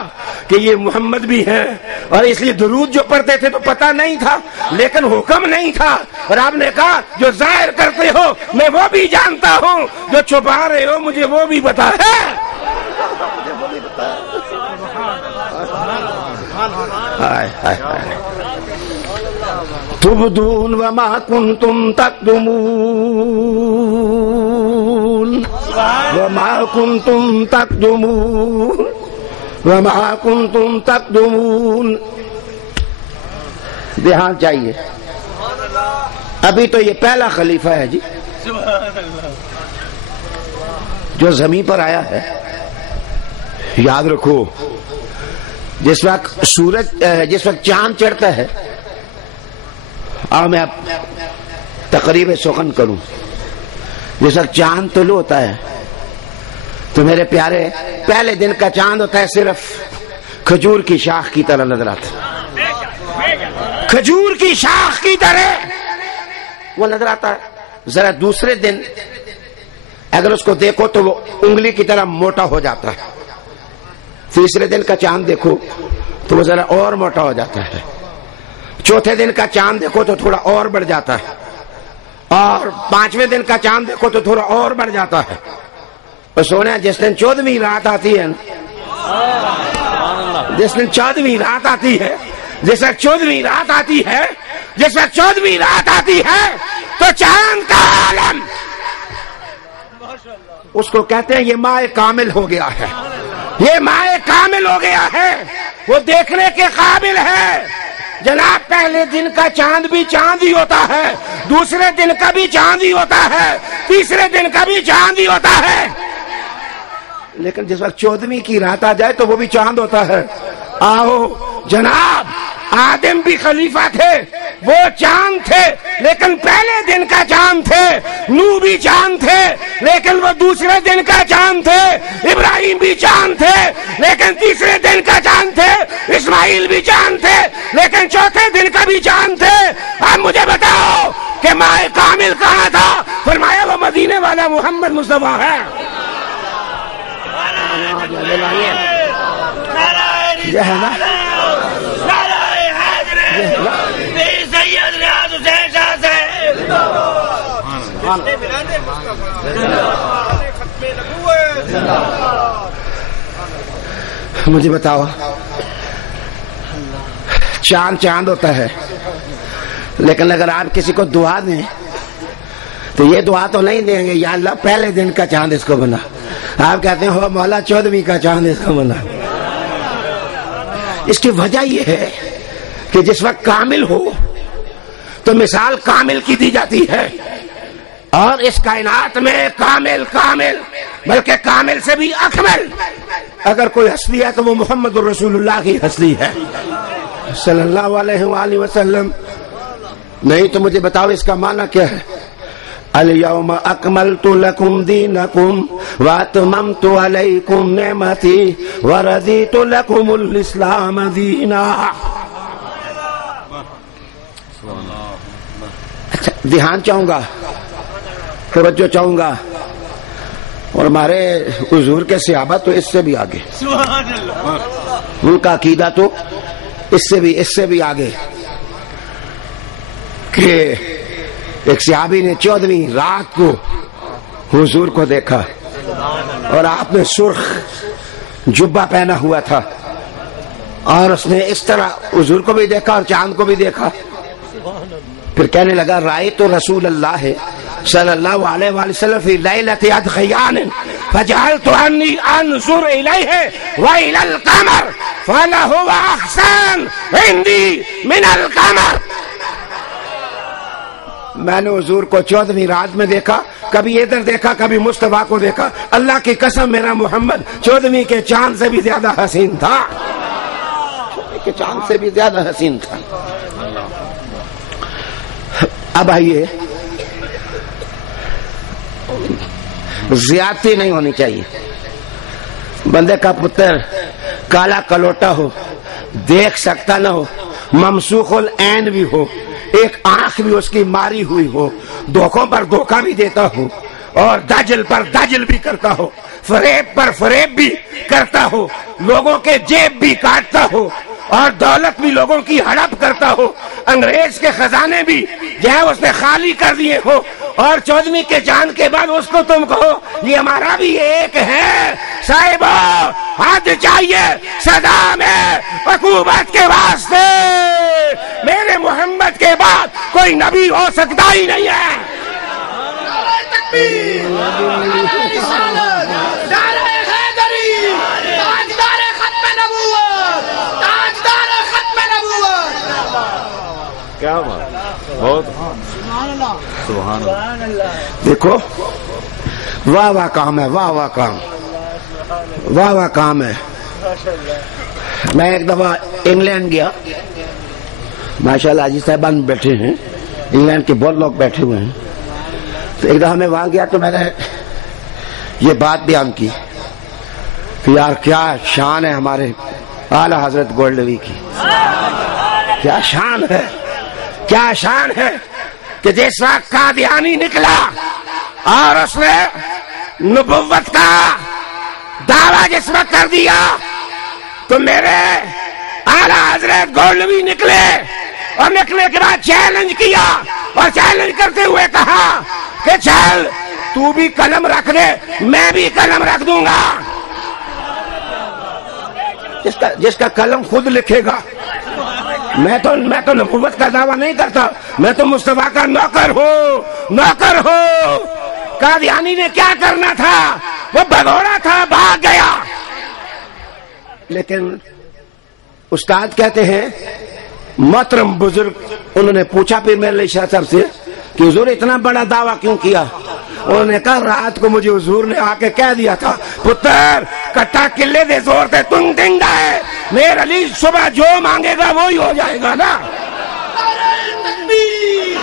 کہ یہ محمد بھی ہے، اور اس لیے درود جو پڑھتے تھے تو پتا نہیں تھا، لیکن حکم نہیں تھا۔ اور آپ نے کہا جو ظاہر کرتے ہو میں وہ بھی جانتا ہوں، جو چھپا رہے ہو مجھے وہ بھی پتا ہے۔ تبدون وما کنتم تکتمون وما کنتم تکتمون وما کنتم تکتمون۔ دھیان چاہیے، ابھی تو یہ پہلا خلیفہ ہے جی جو زمین پر آیا ہے۔ یاد رکھو جس وقت چاند چڑھتا ہے، اور میں اب تقریب سخن کروں، جس وقت چاند طلوع ہوتا ہے تو میرے پیارے پہلے دن کا چاند ہوتا ہے صرف کھجور کی شاخ کی طرح نظر آتا ہے، کھجور کی شاخ کی طرح وہ نظر آتا ہے۔ ذرا دوسرے دن اگر اس کو دیکھو تو وہ انگلی کی طرح موٹا ہو جاتا ہے، تیسرے دن کا چاند دیکھو تو وہ ذرا اور موٹا ہو جاتا ہے، چوتھے دن کا چاند دیکھو تو تھوڑا اور بڑھ جاتا ہے، اور پانچویں دن کا چاند دیکھو تو تھوڑا اور بڑھ جاتا ہے۔ اور سونے جس دن 14ویں رات آتی ہے، جس دن 14ویں رات آتی ہے، جس وقت 14ویں رات آتی ہے، جس وقت 14ویں رات آتی ہے تو چاند کا عالم اس کو کہتے ہیں یہ ماء کامل ہو گیا ہے، یہ ماء کامل ہو گیا ہے، وہ دیکھنے کے قابل ہے۔ جناب پہلے دن کا چاند بھی چاند ہی ہوتا ہے، دوسرے دن کا بھی چاند ہی ہوتا ہے، تیسرے دن کا بھی چاند ہی ہوتا ہے، لیکن جس وقت 14ویں کی رات آ جائے تو وہ بھی چاند ہوتا ہے۔ آؤ جناب آدم بھی خلیفہ تھے، وہ چاند تھے لیکن پہلے دن کا چاند تھے، نوح بھی چاند تھے لیکن وہ دوسرے دن کا چاند تھے، ابراہیم بھی چاند تھے لیکن تیسرے دن کا چاند تھے، اسماعیل بھی چاند تھے لیکن چوتھے دن کا بھی چاند تھے۔ اب مجھے بتاؤ کہ ماء کامل کہاں تھا؟ فرمایا وہ مدینے والا محمد مصطفیٰ ہے۔ یہ ہے نا مجھے بتاؤ چاند ہوتا ہے، لیکن اگر آپ کسی کو دعا دیں تو یہ دعا تو نہیں دیں گے یا اللہ پہلے دن کا چاند اس کو بنا، آپ کہتے ہیں ہو مولا 14ویں کا چاند اس کو بنا۔ اس کی وجہ یہ ہے کہ جس وقت کامل ہو تو مثال کامل کی دی جاتی ہے، اور اس کائنات میں کامل بلکہ کامل سے بھی اکمل اگر کوئی ہستی ہے تو وہ محمد الرسول اللہ کی ہستی ہے صلی اللہ علیہ وآلہ وسلم۔ نہیں تو مجھے بتاؤ اس کا معنی کیا ہے؟ اليوم اکملت لکم دینکم واتممت علیکم نعمتی ورضیت لکم الاسلام دینا. اچھا دھیان چاہوں گا، توجہ چاہوں گا، اور ہمارے حضور کے صحابہ تو اس سے بھی آگے، ان کا عقیدہ تو اس سے بھی آگے، کہ ایک صحابی نے 14ویں رات کو حضور کو دیکھا اور آپ نے سرخ جبہ پہنا ہوا تھا، اور اس نے اس طرح حضور کو بھی دیکھا اور چاند کو بھی دیکھا. پھر کہنے لگا رأیت رسول اللہ صلی اللہ علیہ وآلہ وسلم فی لیلۃ ادخیان فجعلت انی انظر الیہ والی القمر فلہو احسن عندی من القمر. میں نے حضور کو 14ویں رات میں دیکھا، کبھی ادھر دیکھا کبھی مصطفیٰ کو دیکھا. اللہ کی قسم میرا محمد 14ویں کے چاند سے بھی زیادہ حسین تھا، 14ویں کے چاند سے بھی زیادہ حسین تھا. اب آئیے، زیادتی نہیں ہونی چاہیے. بندے کا پتر کالا کلوٹا ہو، دیکھ سکتا نہ ہو، ممسوخ العین بھی ہو، ایک آنکھ بھی اس کی ماری ہوئی ہو، دھوکوں پر دھوکہ بھی دیتا ہو، اور دجل پر دجل بھی کرتا ہو، فریب پر فریب بھی کرتا ہو، لوگوں کے جیب بھی کاٹتا ہو، اور دولت بھی لوگوں کی ہڑپ کرتا ہو، انگریز کے خزانے بھی جو ہے اس نے خالی کر دیے ہو، اور 14ویں کے چاند کے بعد اس کو تم کہو یہ ہمارا بھی ایک ہے. صاحبہ حد چاہیے سزا میں حکومت کے واسطے، میرے محمد کے بعد کوئی نبی ہو سکتا ہی نہیں ہے. نعرہ تکبیر، نعرہ رسالت، نعرہ حیدری، تاجدار ختم نبوت، تاجدار ختم نبوت. کیا بات، بہت سبحان اللہ. دیکھو واہ واہ کام ہے، واہ واہ کام، واہ واہ کام ہے. میں ایک دفعہ انگلینڈ گیا، ماشاءاللہ حاجی صاحبان بیٹھے ہیں، انگلینڈ کے بہت لوگ بیٹھے ہوئے ہیں. تو ایک دفعہ میں وہاں گیا تو میں نے یہ بات بیان کی کہ یار کیا شان ہے ہمارے اعلی حضرت گولڈوی کی، کیا شان ہے، کیا شان ہے کہ جس وقت قادیانی نکلا اور اس نے نبوت کا دعویٰ جس وقت کر دیا تو میرے اعلی حضرت گولڈوی نکلے، اور نکلنے کے بعد چیلنج کیا، اور چیلنج کرتے ہوئے کہا کہ چل تو بھی قلم رکھ دے میں بھی قلم رکھ دوں گا. جس کا قلم خود لکھے گا. میں تو نبوت کا دعویٰ نہیں کرتا، میں تو مصطفیٰ کا نوکر ہوں. قادیانی نے کیا کرنا تھا، وہ بھگوڑا تھا، بھاگ گیا. لیکن استاد کہتے ہیں محترم بزرگ، انہوں نے پوچھا پھر میرے علیہ شاہ صاحب سے کہ حضور اتنا بڑا دعویٰ کیوں کیا؟ انہوں نے کہا رات کو مجھے حضور نے آ کے کہہ دیا تھا پتر کٹا قلعے دے زور تے تم ڈنگا ہے، میرے علی صبح جو مانگے گا وہی ہو جائے گا نا. نعرہ تکبیر،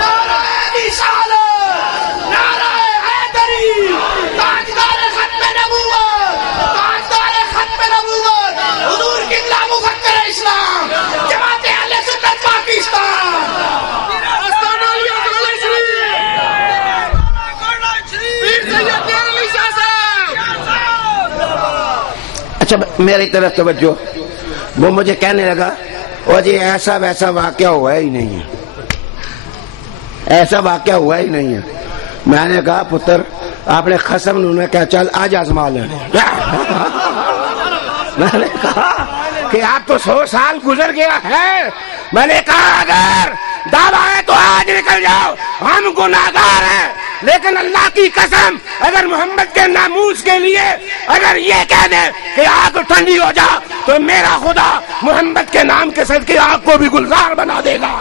نعرہ رسالت، نعرہ حیدری، تاجدار ختم نبوت، تاجدار ختم نبوت، حضور قبلہ مفکر اسلام، جماعت اہل سنت پاکستان. اچھا میری طرف توجہ. وہ مجھے کہنے لگا وہ جی ایسا ویسا واقعہ ہوا ہی نہیں ہے، ایسا واقعہ ہوا ہی نہیں ہے. میں نے کہا پتر آپ نے قسم، انہوں نے کہا چل آج آزما لیں. میں نے کہا کہ آپ تو 100 سال گزر گیا ہے. میں نے کہا اگر دعویٰ ہے تو آج نکل جاؤ، ہم گناہگار ہیں، لیکن اللہ کی قسم اگر محمد کے ناموس کے لیے اگر یہ کہہ دے کہ آگ ٹھنڈی ہو جا تو میرا خدا محمد کے نام کے صدقے آگ کو بھی گلزار بنا دے گا.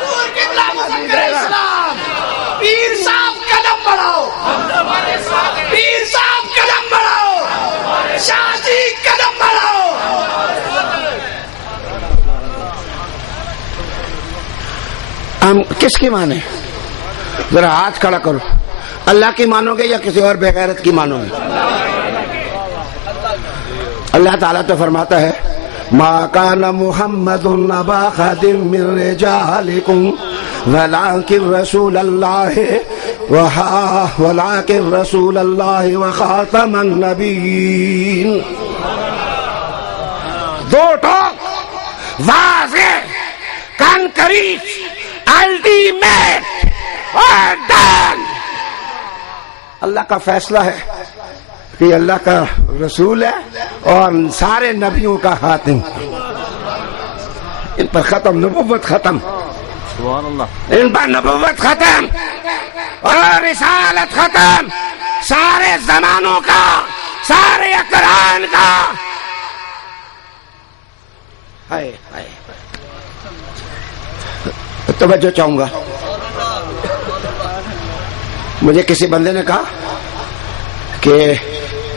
حضور قبلہ مفکر اسلام، پیر صاحب قدم بڑھاؤ، پیر صاحب قدم بڑھاؤ، شاہ جی قدم بڑھاؤ. ہم کس کی مانے؟ ذرا ہاتھ کھڑا کرو. اللہ کی مانو گے یا کسی اور بغیرت کی مانو گے؟ اللہ تعالیٰ تو فرماتا ہے ما کان محمد ابا احد من رجالکم ولکن رسول اللہ وخاتم النبیین. دو ٹوک واضح کنکریٹ الٹیمیٹ اور ڈن. اللہ کا فیصلہ ہے کہ اللہ کا رسول ہے اور سارے نبیوں کا خاتم. ان پر ختم، نبوت ختم، سبحان اللہ. ان پر نبوت ختم اور رسالت ختم، سارے زمانوں کا، سارے اقران کا. ہائے ہائے. توجہ چاہوں گا. مجھے کسی بندے نے کہا کہ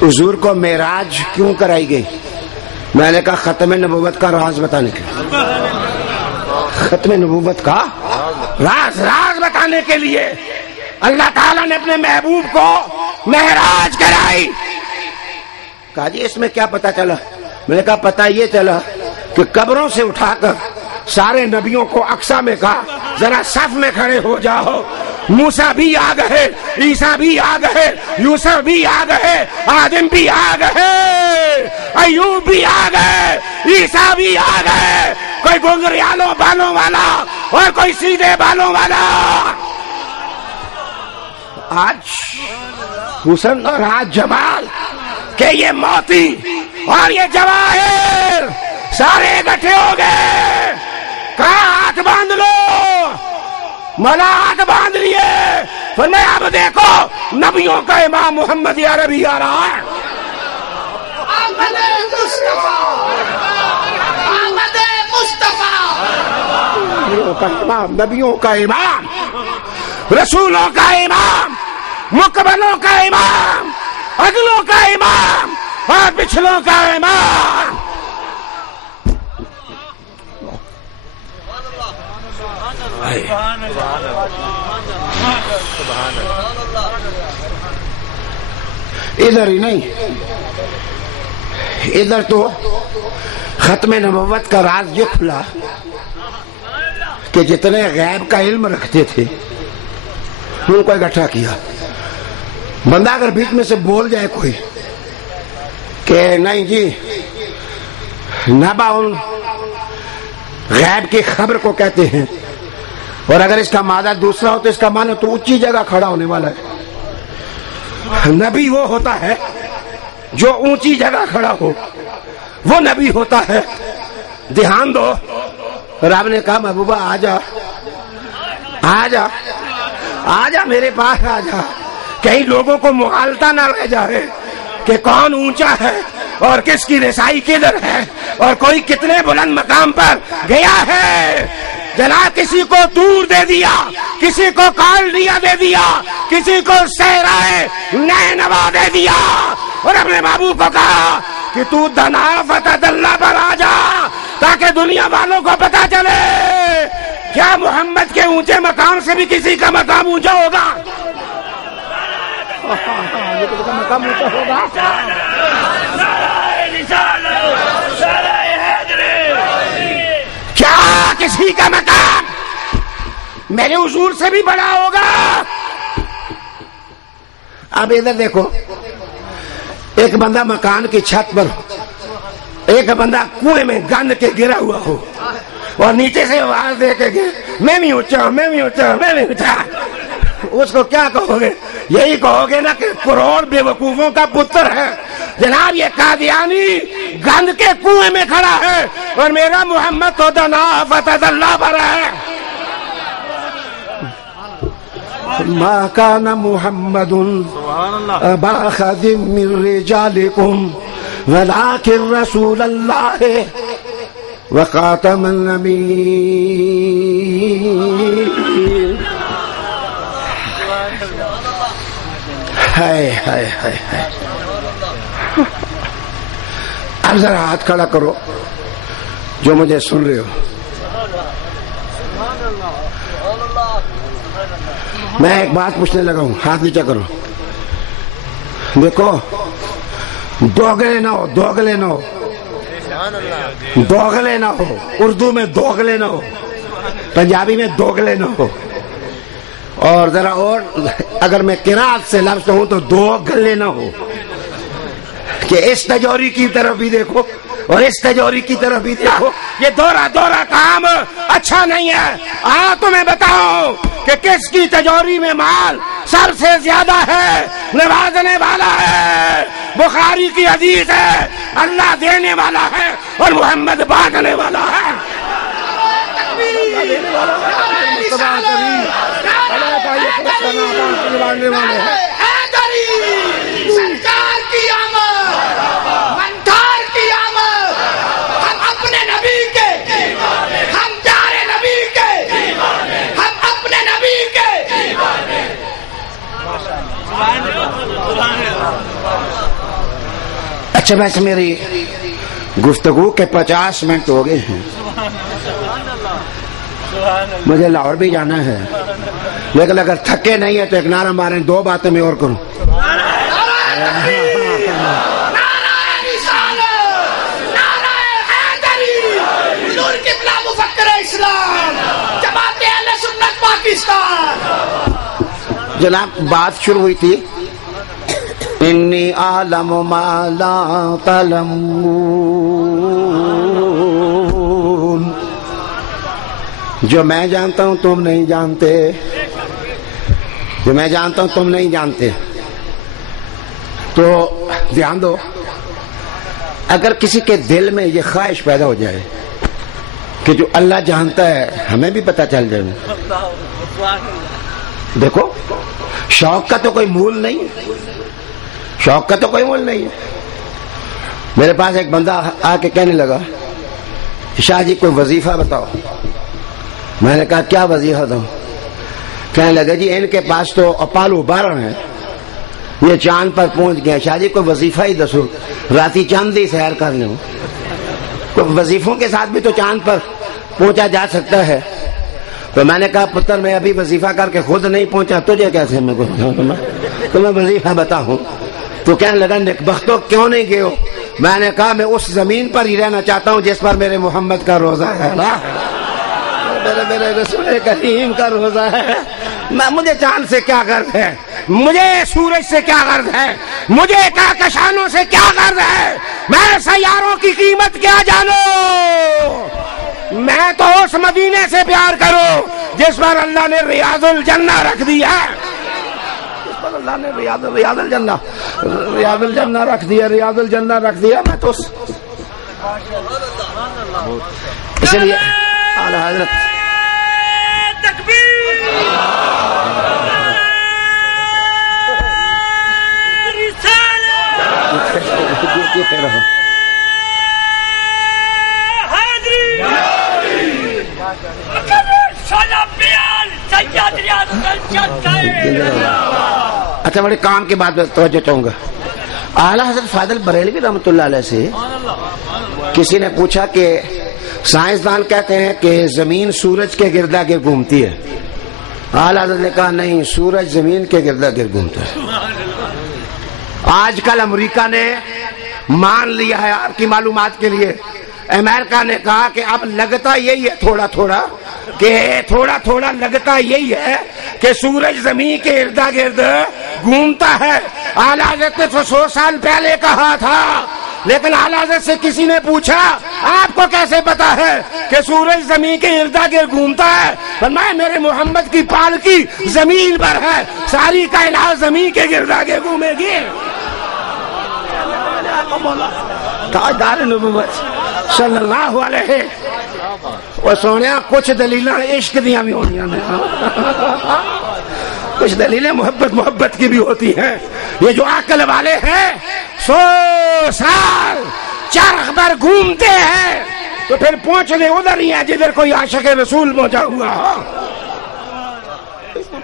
حضور کو معراج کیوں کرائی گئی؟ میں نے کہا ختم نبوت کا راز بتانے کے لیے. ختم نبوت کا راز بتانے کے لیے اللہ تعالیٰ نے اپنے محبوب کو معراج کرائی. کہا جی اس میں کیا پتا چلا؟ میں نے کہا پتا یہ چلا کہ قبروں سے اٹھا کر سارے نبیوں کو اقصا میں کہا ذرا صف میں کھڑے ہو جاؤ. موسیٰ بھی آ گئے، عیسیٰ بھی آ گئے، یوسف بھی آ گئے، آدم بھی آ گئے، ایوب بھی آ گئے، عیسیٰ بھی آ گئے. کوئی گنگریالوں بالوں والا اور کوئی سیدھے بالوں والا. آج حسن اور آج جمال کہ یہ موتی اور یہ جواہر سارے اکٹھے ہو گئے. کہاں ہاتھ باندھ لو؟ مولا ہاتھ باندھ لیے. فرمایا اب دیکھو نبیوں کا امام محمد عربی آ رہا ہے. احمد مصطفیٰ، احمد مصطفیٰ. نبیوں کا امام، نبیوں کا امام، رسولوں کا امام، مقبلوں کا امام، اگلوں کا امام اور پچھلوں کا امام. ادھر ہی نہیں، ادھر تو ختم نبوت کا راز یہ کھلا کہ جتنے غیب کا علم رکھتے تھے ان کو اکٹھا کیا. بندہ اگر بیچ میں سے بول جائے کوئی کہ نہیں جی نبا ان غیب کی خبر کو کہتے ہیں، اور اگر اس کا مادہ دوسرا ہو تو اس کا معنی تو اونچی جگہ کھڑا ہونے والا ہے. نبی وہ ہوتا ہے جو اونچی جگہ کھڑا ہو، وہ نبی ہوتا ہے. دھیان دو. رب نے کہا محبوبہ آ جا، آ جا، آ جا میرے پاس آ جا. کہیں لوگوں کو مغالطہ نہ رہ جائے کہ کون اونچا ہے اور کس کی رسائی کدھر ہے اور کوئی کتنے بلند مقام پر گیا ہے. جناب کسی کو دور دے دیا، کسی کو کالڈیا دے دیا، کسی کو صحرائے نینوا دے دیا، اور اپنے محبوب کو کہا کہ تو دنا فتح اللہ پر آ جا تاکہ دنیا والوں کو پتا چلے کیا محمد کے اونچے مقام سے بھی کسی کا مقام اونچا ہوگا. مقام اونچا ہوگا. کیا کسی کا مقام میرے حضور سے بھی بڑا ہوگا؟ اب ادھر دیکھو، ایک بندہ مکان کی چھت پر، ایک بندہ کنویں میں گند کے گرا ہوا ہو اور نیچے سے آواز دے کے میں بھی اونچا ہوں، میں بھی اونچا ہوں، میں بھی اونچا. اس کو کیا کہو گے؟ یہی کہو گے نا کہ کروڑ بے وقوفوں کا پتر ہے. جناب یہ قادیانی گند کے کنویں میں کھڑا ہے اور میرا محمد تو دنا فتح اللہ پر ہے. ما کان محمد ابا احد من رجالکم ولکن رسول اللہ وخاتم النبیین. ہائے ہائے ہائے ہائے. اب ذرا ہاتھ کھڑا کرو جو مجھے سن رہے ہو. میں ایک بات پوچھنے لگا ہوں، ہاتھ نیچے کرو. دیکھو دوگلے نہ ہو، دوگلے نہ ہو، دوگلے نہ ہو. اردو میں دوگلے نہ ہو، پنجابی میں دوگلے نہ ہو. اور ذرا اور اگر میں قرات سے لفظ ہوں تو دو گلے نہ ہو، کہ اس تجوری کی طرف بھی دیکھو اور اس تجوری کی طرف بھی دیکھو. یہ دورہ دورہ کام اچھا نہیں ہے. تمہیں بتاؤں کہ کس کی تجوری میں مال سب سے زیادہ ہے، نوازنے والا ہے. بخاری کی حدیث ہے، اللہ دینے والا ہے اور محمد بانٹنے والا ہے. سرکار کی آمد، منتار کی آمد. ہم اپنے نبی کے، ہم پیارے نبی کے، ہم اپنے نبی کے. اچھا ویسے میری گفتگو کے 50 منٹ ہو گئے ہیں، مجھے لاہور بھی جانا ہے، لیکن اگر تھکے نہیں ہے تو ایک نعرہ ماریں، 2 باتیں میں اور کروں. جناب بات شروع ہوئی تھی انی اعلم ما لا تعلمون، جو میں جانتا ہوں تم نہیں جانتے، جو میں جانتا ہوں تم نہیں جانتے. تو دھیان دو، اگر کسی کے دل میں یہ خواہش پیدا ہو جائے کہ جو اللہ جانتا ہے ہمیں بھی پتہ چل جائے. دیکھو شوق کا تو کوئی مول نہیں، شوق کا تو کوئی مول نہیں. میرے پاس ایک بندہ آ کے کہنے لگا شاہ جی کوئی وظیفہ بتاؤ. میں نے کہا کیا وظیفہ دوں؟ کہنے لگا جی ان کے پاس تو اپالو 12 ہیں، یہ چاند پر پہنچ گئے. شاہ جی کوئی وظیفہ ہی دسو، راتی چاند ہی سیر کرنے ہو. تو وظیفوں کے ساتھ بھی تو چاند پر پہنچا جا سکتا ہے. تو میں نے کہا پتر میں ابھی وظیفہ کر کے خود نہیں پہنچا، تجھے کیسے میں تمہیں وظیفہ بتاؤں؟ تو کہنے لگا نیکبختو کیوں نہیں گئے ہو؟ میں نے کہا میں اس زمین پر ہی رہنا چاہتا ہوں جس پر میرے محمد کا روزہ ہے، میرے رسول کریم کا روزہ ہے. مجھے چاند سے کیا غرض ہے، مجھے سورج سے کیا غرض ہے، مجھے کہکشانوں سے کیا غرض ہے، میں سیاروں کی قیمت کیا جانو. میں تو اس مدینے سے پیار کرو جس پر اللہ نے ریاض الجنہ رکھ دیا، جس پر اللہ نے ریاض الجنہ رکھ دیا، ریاض الجنہ رکھ دیا. میں تو اس لیے اعلی حضرت اچھا بڑے کام کی بات توجہ چاہوں گا. اعلی حضرت فاضل بریلوی رحمۃ اللہ علیہ سے کسی نے پوچھا کہ سائنسدان کہتے ہیں کہ زمین سورج کے گردا گرد گھومتی ہے. اعلی حضرت نے کہا نہیں، سورج زمین کے گردا گرد گھومتا ہے. آج کل امریکہ نے مان لیا ہے، آپ کی معلومات کے لیے، امریکہ نے کہا کہ اب لگتا یہی ہے تھوڑا تھوڑا لگتا یہی ہے کہ سورج زمین کے اردا گرد گھومتا ہے. اعلی حضرت نے 100 سال پہلے کہا تھا، لیکن اعلی حضرت سے کسی نے پوچھا آپ کو کیسے پتا ہے کہ سورج زمین کے اردا گرد گھومتا ہے؟ فرمایا میرے محمد کی پالکی زمین پر ہے، ساری کائنات زمین کے گردا گرد گھومے گی. تاجدار نبوت صلی اللہ علیہ اور سونیا کچھ دلیلیں عشق دیاں بھی ہونی ہیں، کچھ دلیلیں محبت کی بھی ہوتی ہیں. یہ جو عقل والے ہیں 100 سال چرخ پر گھومتے ہیں تو پھر پہنچنے ادھر ہی ہیں جدھر کوئی عاشق رسول پہنچا ہوا ہو،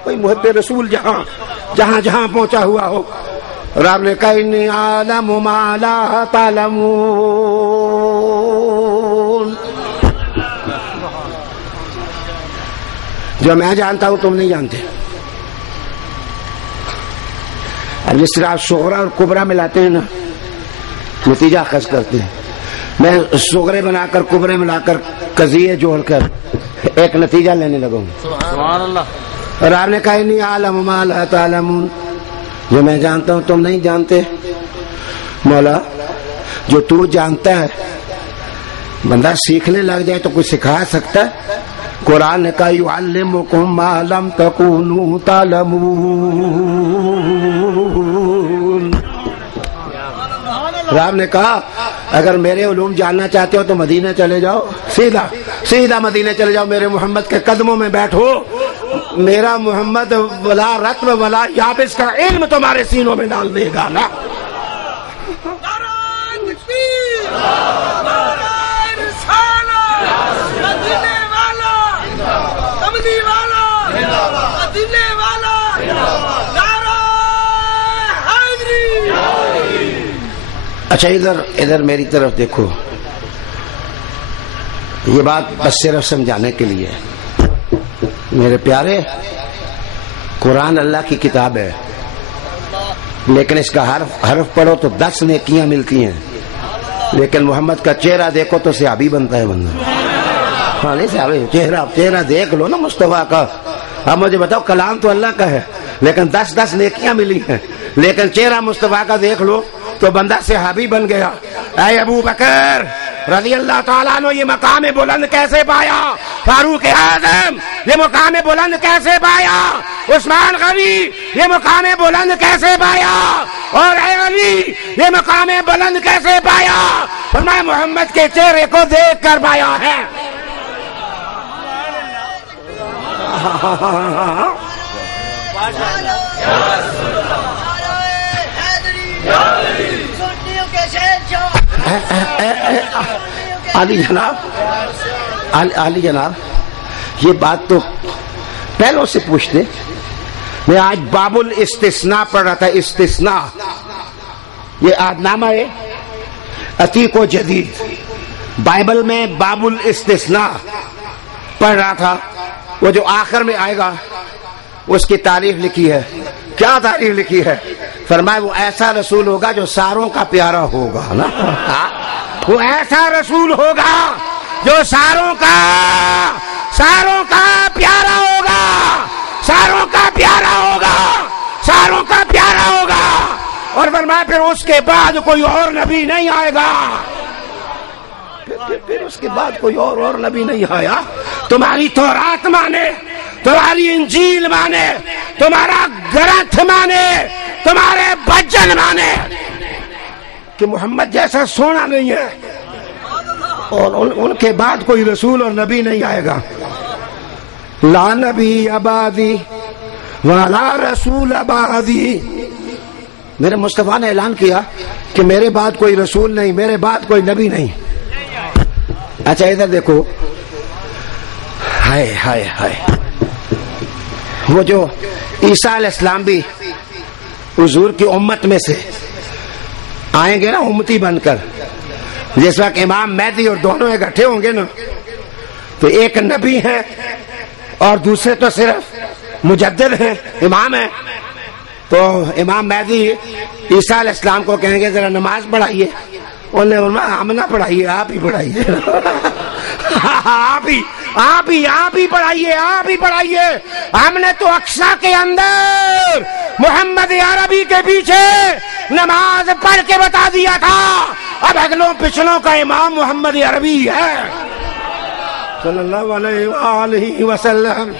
کوئی محب رسول جہاں پہنچا ہوا ہو. رب نے کہا انی اعلم ما لا تعلمون، جو میں جانتا ہوں تم نہیں جانتے. اب جس طرح آپ صغرا اور کبرا ملاتے ہیں نا، نتیجہ اخذ کرتے ہیں. میں صغرے بنا کر کبرے ملا کر قضیے جوڑ کر ایک نتیجہ لینے لگا ہوں. سبحان اللہ. اور آپ نے کہا انی اعلم ما لا تعلمون، جو میں جانتا ہوں تم نہیں جانتے. مولا جو تو جانتا ہے بندہ سیکھنے لگ جائے تو کوئی سکھا سکتا ہے؟ قرآن نے کہا یعلمکم ما لم تکونوا تعلمون. رام نے کہا اگر میرے علوم جاننا چاہتے ہو تو مدینہ چلے جاؤ، سیدھا مدینہ چلے جاؤ، میرے محمد کے قدموں میں بیٹھو. میرا محمد ولا رتب ولا یابس کا علم تمہارے سینوں میں ڈال دے گا نا. اچھا ادھر میری طرف دیکھو، یہ بات بس صرف سمجھانے کے لیے. میرے پیارے، قرآن اللہ کی کتاب ہے، لیکن اس کا حرف پڑھو تو 10 نیکیاں ملتی ہیں، لیکن محمد کا چہرہ دیکھو تو صحابی بنتا ہے بندہ. ہاں نہیں صحابی، چہرہ دیکھ لو نا مصطفیٰ کا. اب مجھے بتاؤ کلام تو اللہ کا ہے لیکن 10 نیکیاں ملی ہیں، لیکن چہرہ مصطفیٰ کا دیکھ لو تو بندہ صحابی بن گیا. اے ابو بکر رضی اللہ تعالیٰ عنہ یہ مقام بلند کیسے پایا؟ فاروق اعظم یہ مقام بلند کیسے پایا؟ عثمان غنی یہ مقام بلند کیسے پایا؟ اور اے علی یہ مقام بلند کیسے پایا؟ فرمایا محمد کے چہرے کو دیکھ کر پایا ہے. علی جناب یہ بات تو پہلوں سے پوچھتے. میں آج باب الاستثناء پڑھ رہا تھا. استثناء یہ عہدنامہ ہے عتیق و جدید، بائبل میں باب الاستثناء پڑھ رہا تھا. وہ جو آخر میں آئے گا اس کی تعریف لکھی ہے. کیا تعریف لکھی ہے؟ فرمایا وہ ایسا رسول ہوگا جو ساروں کا پیارا ہوگا نا. وہ ایسا رسول ہوگا جو ساروں کا پیارا ہوگا، ساروں کا پیارا ہوگا، ساروں کا پیارا ہوگا. اور فرمایا پھر اس کے بعد کوئی اور نبی نہیں آئے گا. پھر اس کے بعد کوئی اور نبی نہیں آیا. تمہاری تورات مانے، تمہاری انجیل مانے، تمہارا گرنتھ مانے، تمہارے بچن مانے کہ محمد جیسا سونا نہیں ہے، اور ان کے بعد کوئی رسول اور نبی نہیں آئے گا. لا نبی عبادی ولا رسول عبادی. میرے مصطفیٰ نے اعلان کیا کہ میرے بعد کوئی رسول نہیں، میرے بعد کوئی نبی نہیں. اچھا ادھر دیکھو، ہائے ہائے ہائے، وہ جو عیسیٰ علیہ السلام بھی حضور کی امت میں سے آئیں گے نا امتی بن کر، جس وقت امام مہدی اور دونوں اکٹھے ہوں گے نا تو ایک نبی ہے اور دوسرے تو صرف مجدد ہیں، امام ہیں. تو امام مہدی عیسیٰ علیہ السلام کو کہیں گے ذرا نماز پڑھائیے. انہوں نے فرمایا ہم نہ پڑھائیے، آپ ہی پڑھائیے. آپ ہی پڑھائیے. ہم نے تو اقصی کے اندر محمد عربی کے پیچھے نماز پڑھ کے بتا دیا تھا. اب اگلوں پچھلوں کا امام محمد عربی ہے صلی اللہ علیہ وآلہ وسلم.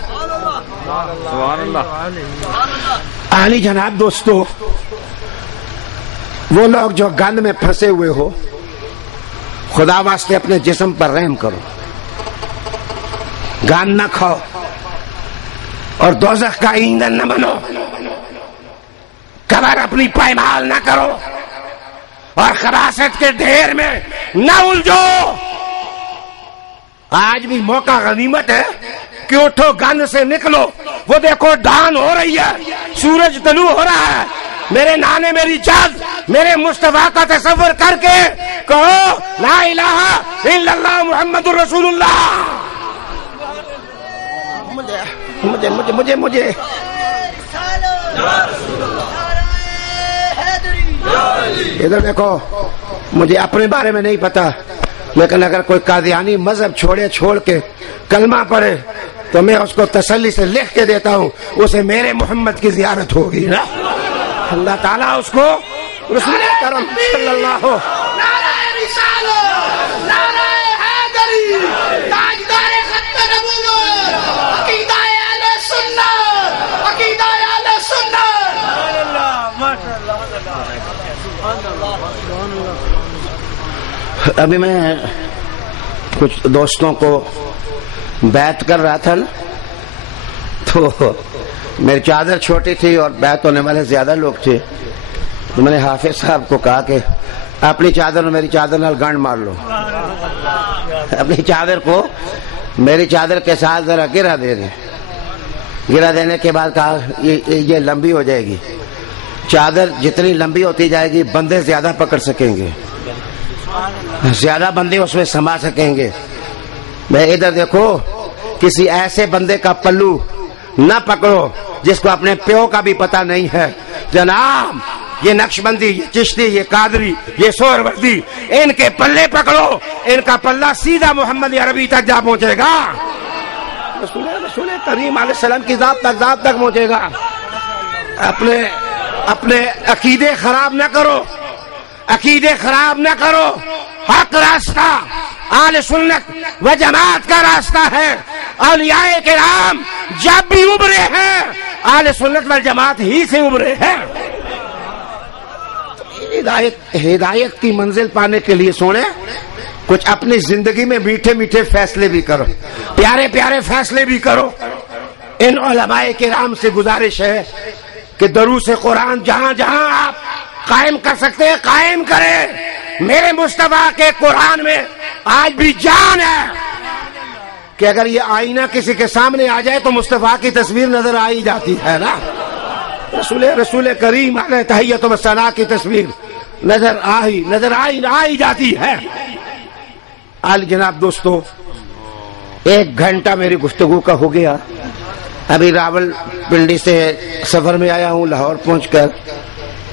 سبحان اللہ. عالی جناب دوستو، وہ لوگ جو گند میں پھنسے ہوئے ہو، خدا واسطے اپنے جسم پر رحم کرو، گند نہ کھاؤ اور دوزخ کا ایندھن نہ بنو. قبر اپنی پائمال نہ کرو اور خباثت کے ڈھیر میں نہ الجھو. آج بھی موقع غنیمت ہے کہ اٹھو، گند سے نکلو. وہ دیکھو ڈان ہو رہی ہے، سورج طلوع ہو رہا ہے. میرے نانے میری جد میرے مصطفیٰ کا تصور کر کے کہو لا الہ الا اللہ محمد رسول اللہ. مجھے ادھر دیکھو، مجھے اپنے بارے میں نہیں پتا، لیکن اگر کوئی قادیانی مذہب چھوڑ کے کلمہ پڑھے تو میں اس کو تسلی سے لکھ کے دیتا ہوں، اسے میرے محمد کی زیارت ہوگی نا۔ اللہ تعالیٰ اس کو رسول کرم صلی اللہ نعرہ رسالت، نعرہ حیدری، تاجدار خط نبوت، عقیدہ اہل سنت، عقیدہ اہل سنت۔ ابھی میں کچھ دوستوں کو بیعت کر رہا تھا نا، تو میری چادر چھوٹی تھی اور بیعت ہونے والے زیادہ لوگ تھے، تو میں نے حافظ صاحب کو کہا کہ اپنی چادر اور میری چادر نال گنڈ مار لو، اپنی چادر کو میری چادر کے ساتھ ذرا گرا دے دیں۔ گرا دینے کے بعد کہا یہ لمبی ہو جائے گی، چادر جتنی لمبی ہوتی جائے گی بندے زیادہ پکڑ سکیں گے، زیادہ بندے اس میں سما سکیں گے۔ میں ادھر دیکھو، کسی ایسے بندے کا پلو نہ پکڑو جس کو اپنے پیو کا بھی پتہ نہیں ہے۔ جناب، یہ نقشبندی، یہ چشتی، یہ قادری، یہ سہروردی، ان کے پلے پکڑو، ان کا پلہ سیدھا محمد عربی تک جا پہنچے گا، رسول کریم علیہ السلام کی ذات تک پہنچے گا۔ اپنے عقیدے خراب نہ کرو، عقیدے خراب نہ کرو۔ حق راستہ اہل سنت و جماعت کا راستہ ہے۔ اولیاء کرام جب بھی ابھرے ہیں اہل سنت و جماعت ہی سے ابھرے ہیں۔ ہدایت کی منزل پانے کے لیے سونے کچھ اپنی زندگی میں میٹھے میٹھے فیصلے بھی کرو، پیارے پیارے فیصلے بھی کرو۔ ان علماء کرام سے گزارش ہے کہ دروس قرآن جہاں جہاں آپ قائم کر سکتے ہیں قائم کریں۔ میرے مصطفیٰ کے قرآن میں آج بھی جان ہے کہ اگر یہ آئینہ کسی کے سامنے آ جائے تو مصطفیٰ کی تصویر نظر آ ہی جاتی ہے نا، رسول کریم علیہ تحیت و ثنا کی تصویر نظر آ ہی جاتی ہے۔ جناب دوستو، 1 گھنٹہ میری گفتگو کا ہو گیا۔ ابھی راول پنڈی سے سفر میں آیا ہوں، لاہور پہنچ کر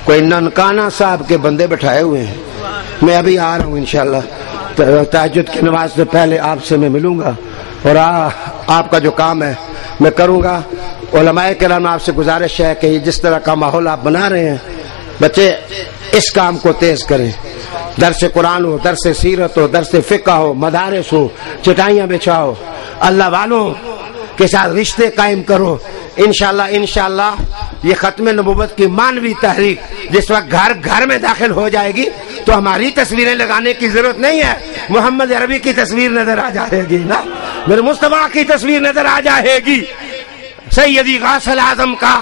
کوئی ننکانہ صاحب کے بندے بٹھائے ہوئے ہیں، میں ابھی آ رہا ہوں انشاءاللہ۔ تہجد کی نماز سے پہلے آپ سے میں ملوں گا اور آپ کا جو کام ہے میں کروں گا۔ علماء کرام آپ سے گزارش ہے کہ جس طرح کا ماحول آپ بنا رہے ہیں، بچے اس کام کو تیز کریں۔ درس قرآن ہو، درس سیرت ہو، درس فقہ ہو، مدارس ہو، چٹائیاں بچھاؤ، اللہ والوں کے ساتھ رشتے قائم کرو۔ انشاءاللہ یہ ختم نبوت کی مانوی تحریک جس وقت گھر گھر میں داخل ہو جائے گی تو ہماری تصویریں لگانے کی ضرورت نہیں ہے، محمد عربی کی تصویر نظر آ جائے گی نا، میرے مصطفیٰ کی تصویر نظر آ جائے گی۔ سیدی غوث الاعظم کا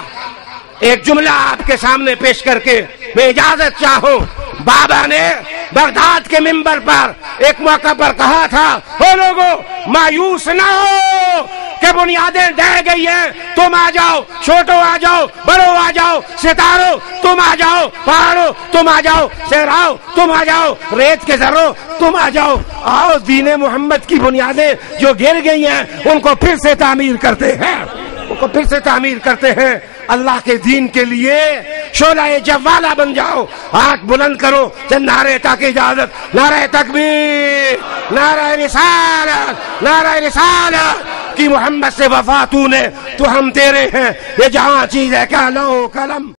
ایک جملہ آپ کے سامنے پیش کر کے میں اجازت چاہوں۔ بابا نے بغداد کے منبر پر ایک موقع پر کہا تھا، او لوگو مایوس نہ ہو کہ بنیادیں ڈہ گئی ہیں، تم آ جاؤ، چھوٹو آ جاؤ، بڑو آ جاؤ، ستاروں تم آ جاؤ، پہاڑوں تم آ جاؤ، صحراؤ تم آ جاؤ، ریت کے ذروں تم آ جاؤ، آؤ دین محمد کی بنیادیں جو گر گئی ہیں ان کو پھر سے تعمیر کرتے ہیں، اللہ کے دین کے لیے شعلہ جوالا بن جاؤ، ہاتھ بلند کرو، چند نعرے تک اجازت، نعرہ تکبیر، نعرہ رسالت کی محمد سے وفا تو نے تو ہم تیرے ہیں، یہ جہاں چیز ہے کیا لو قلم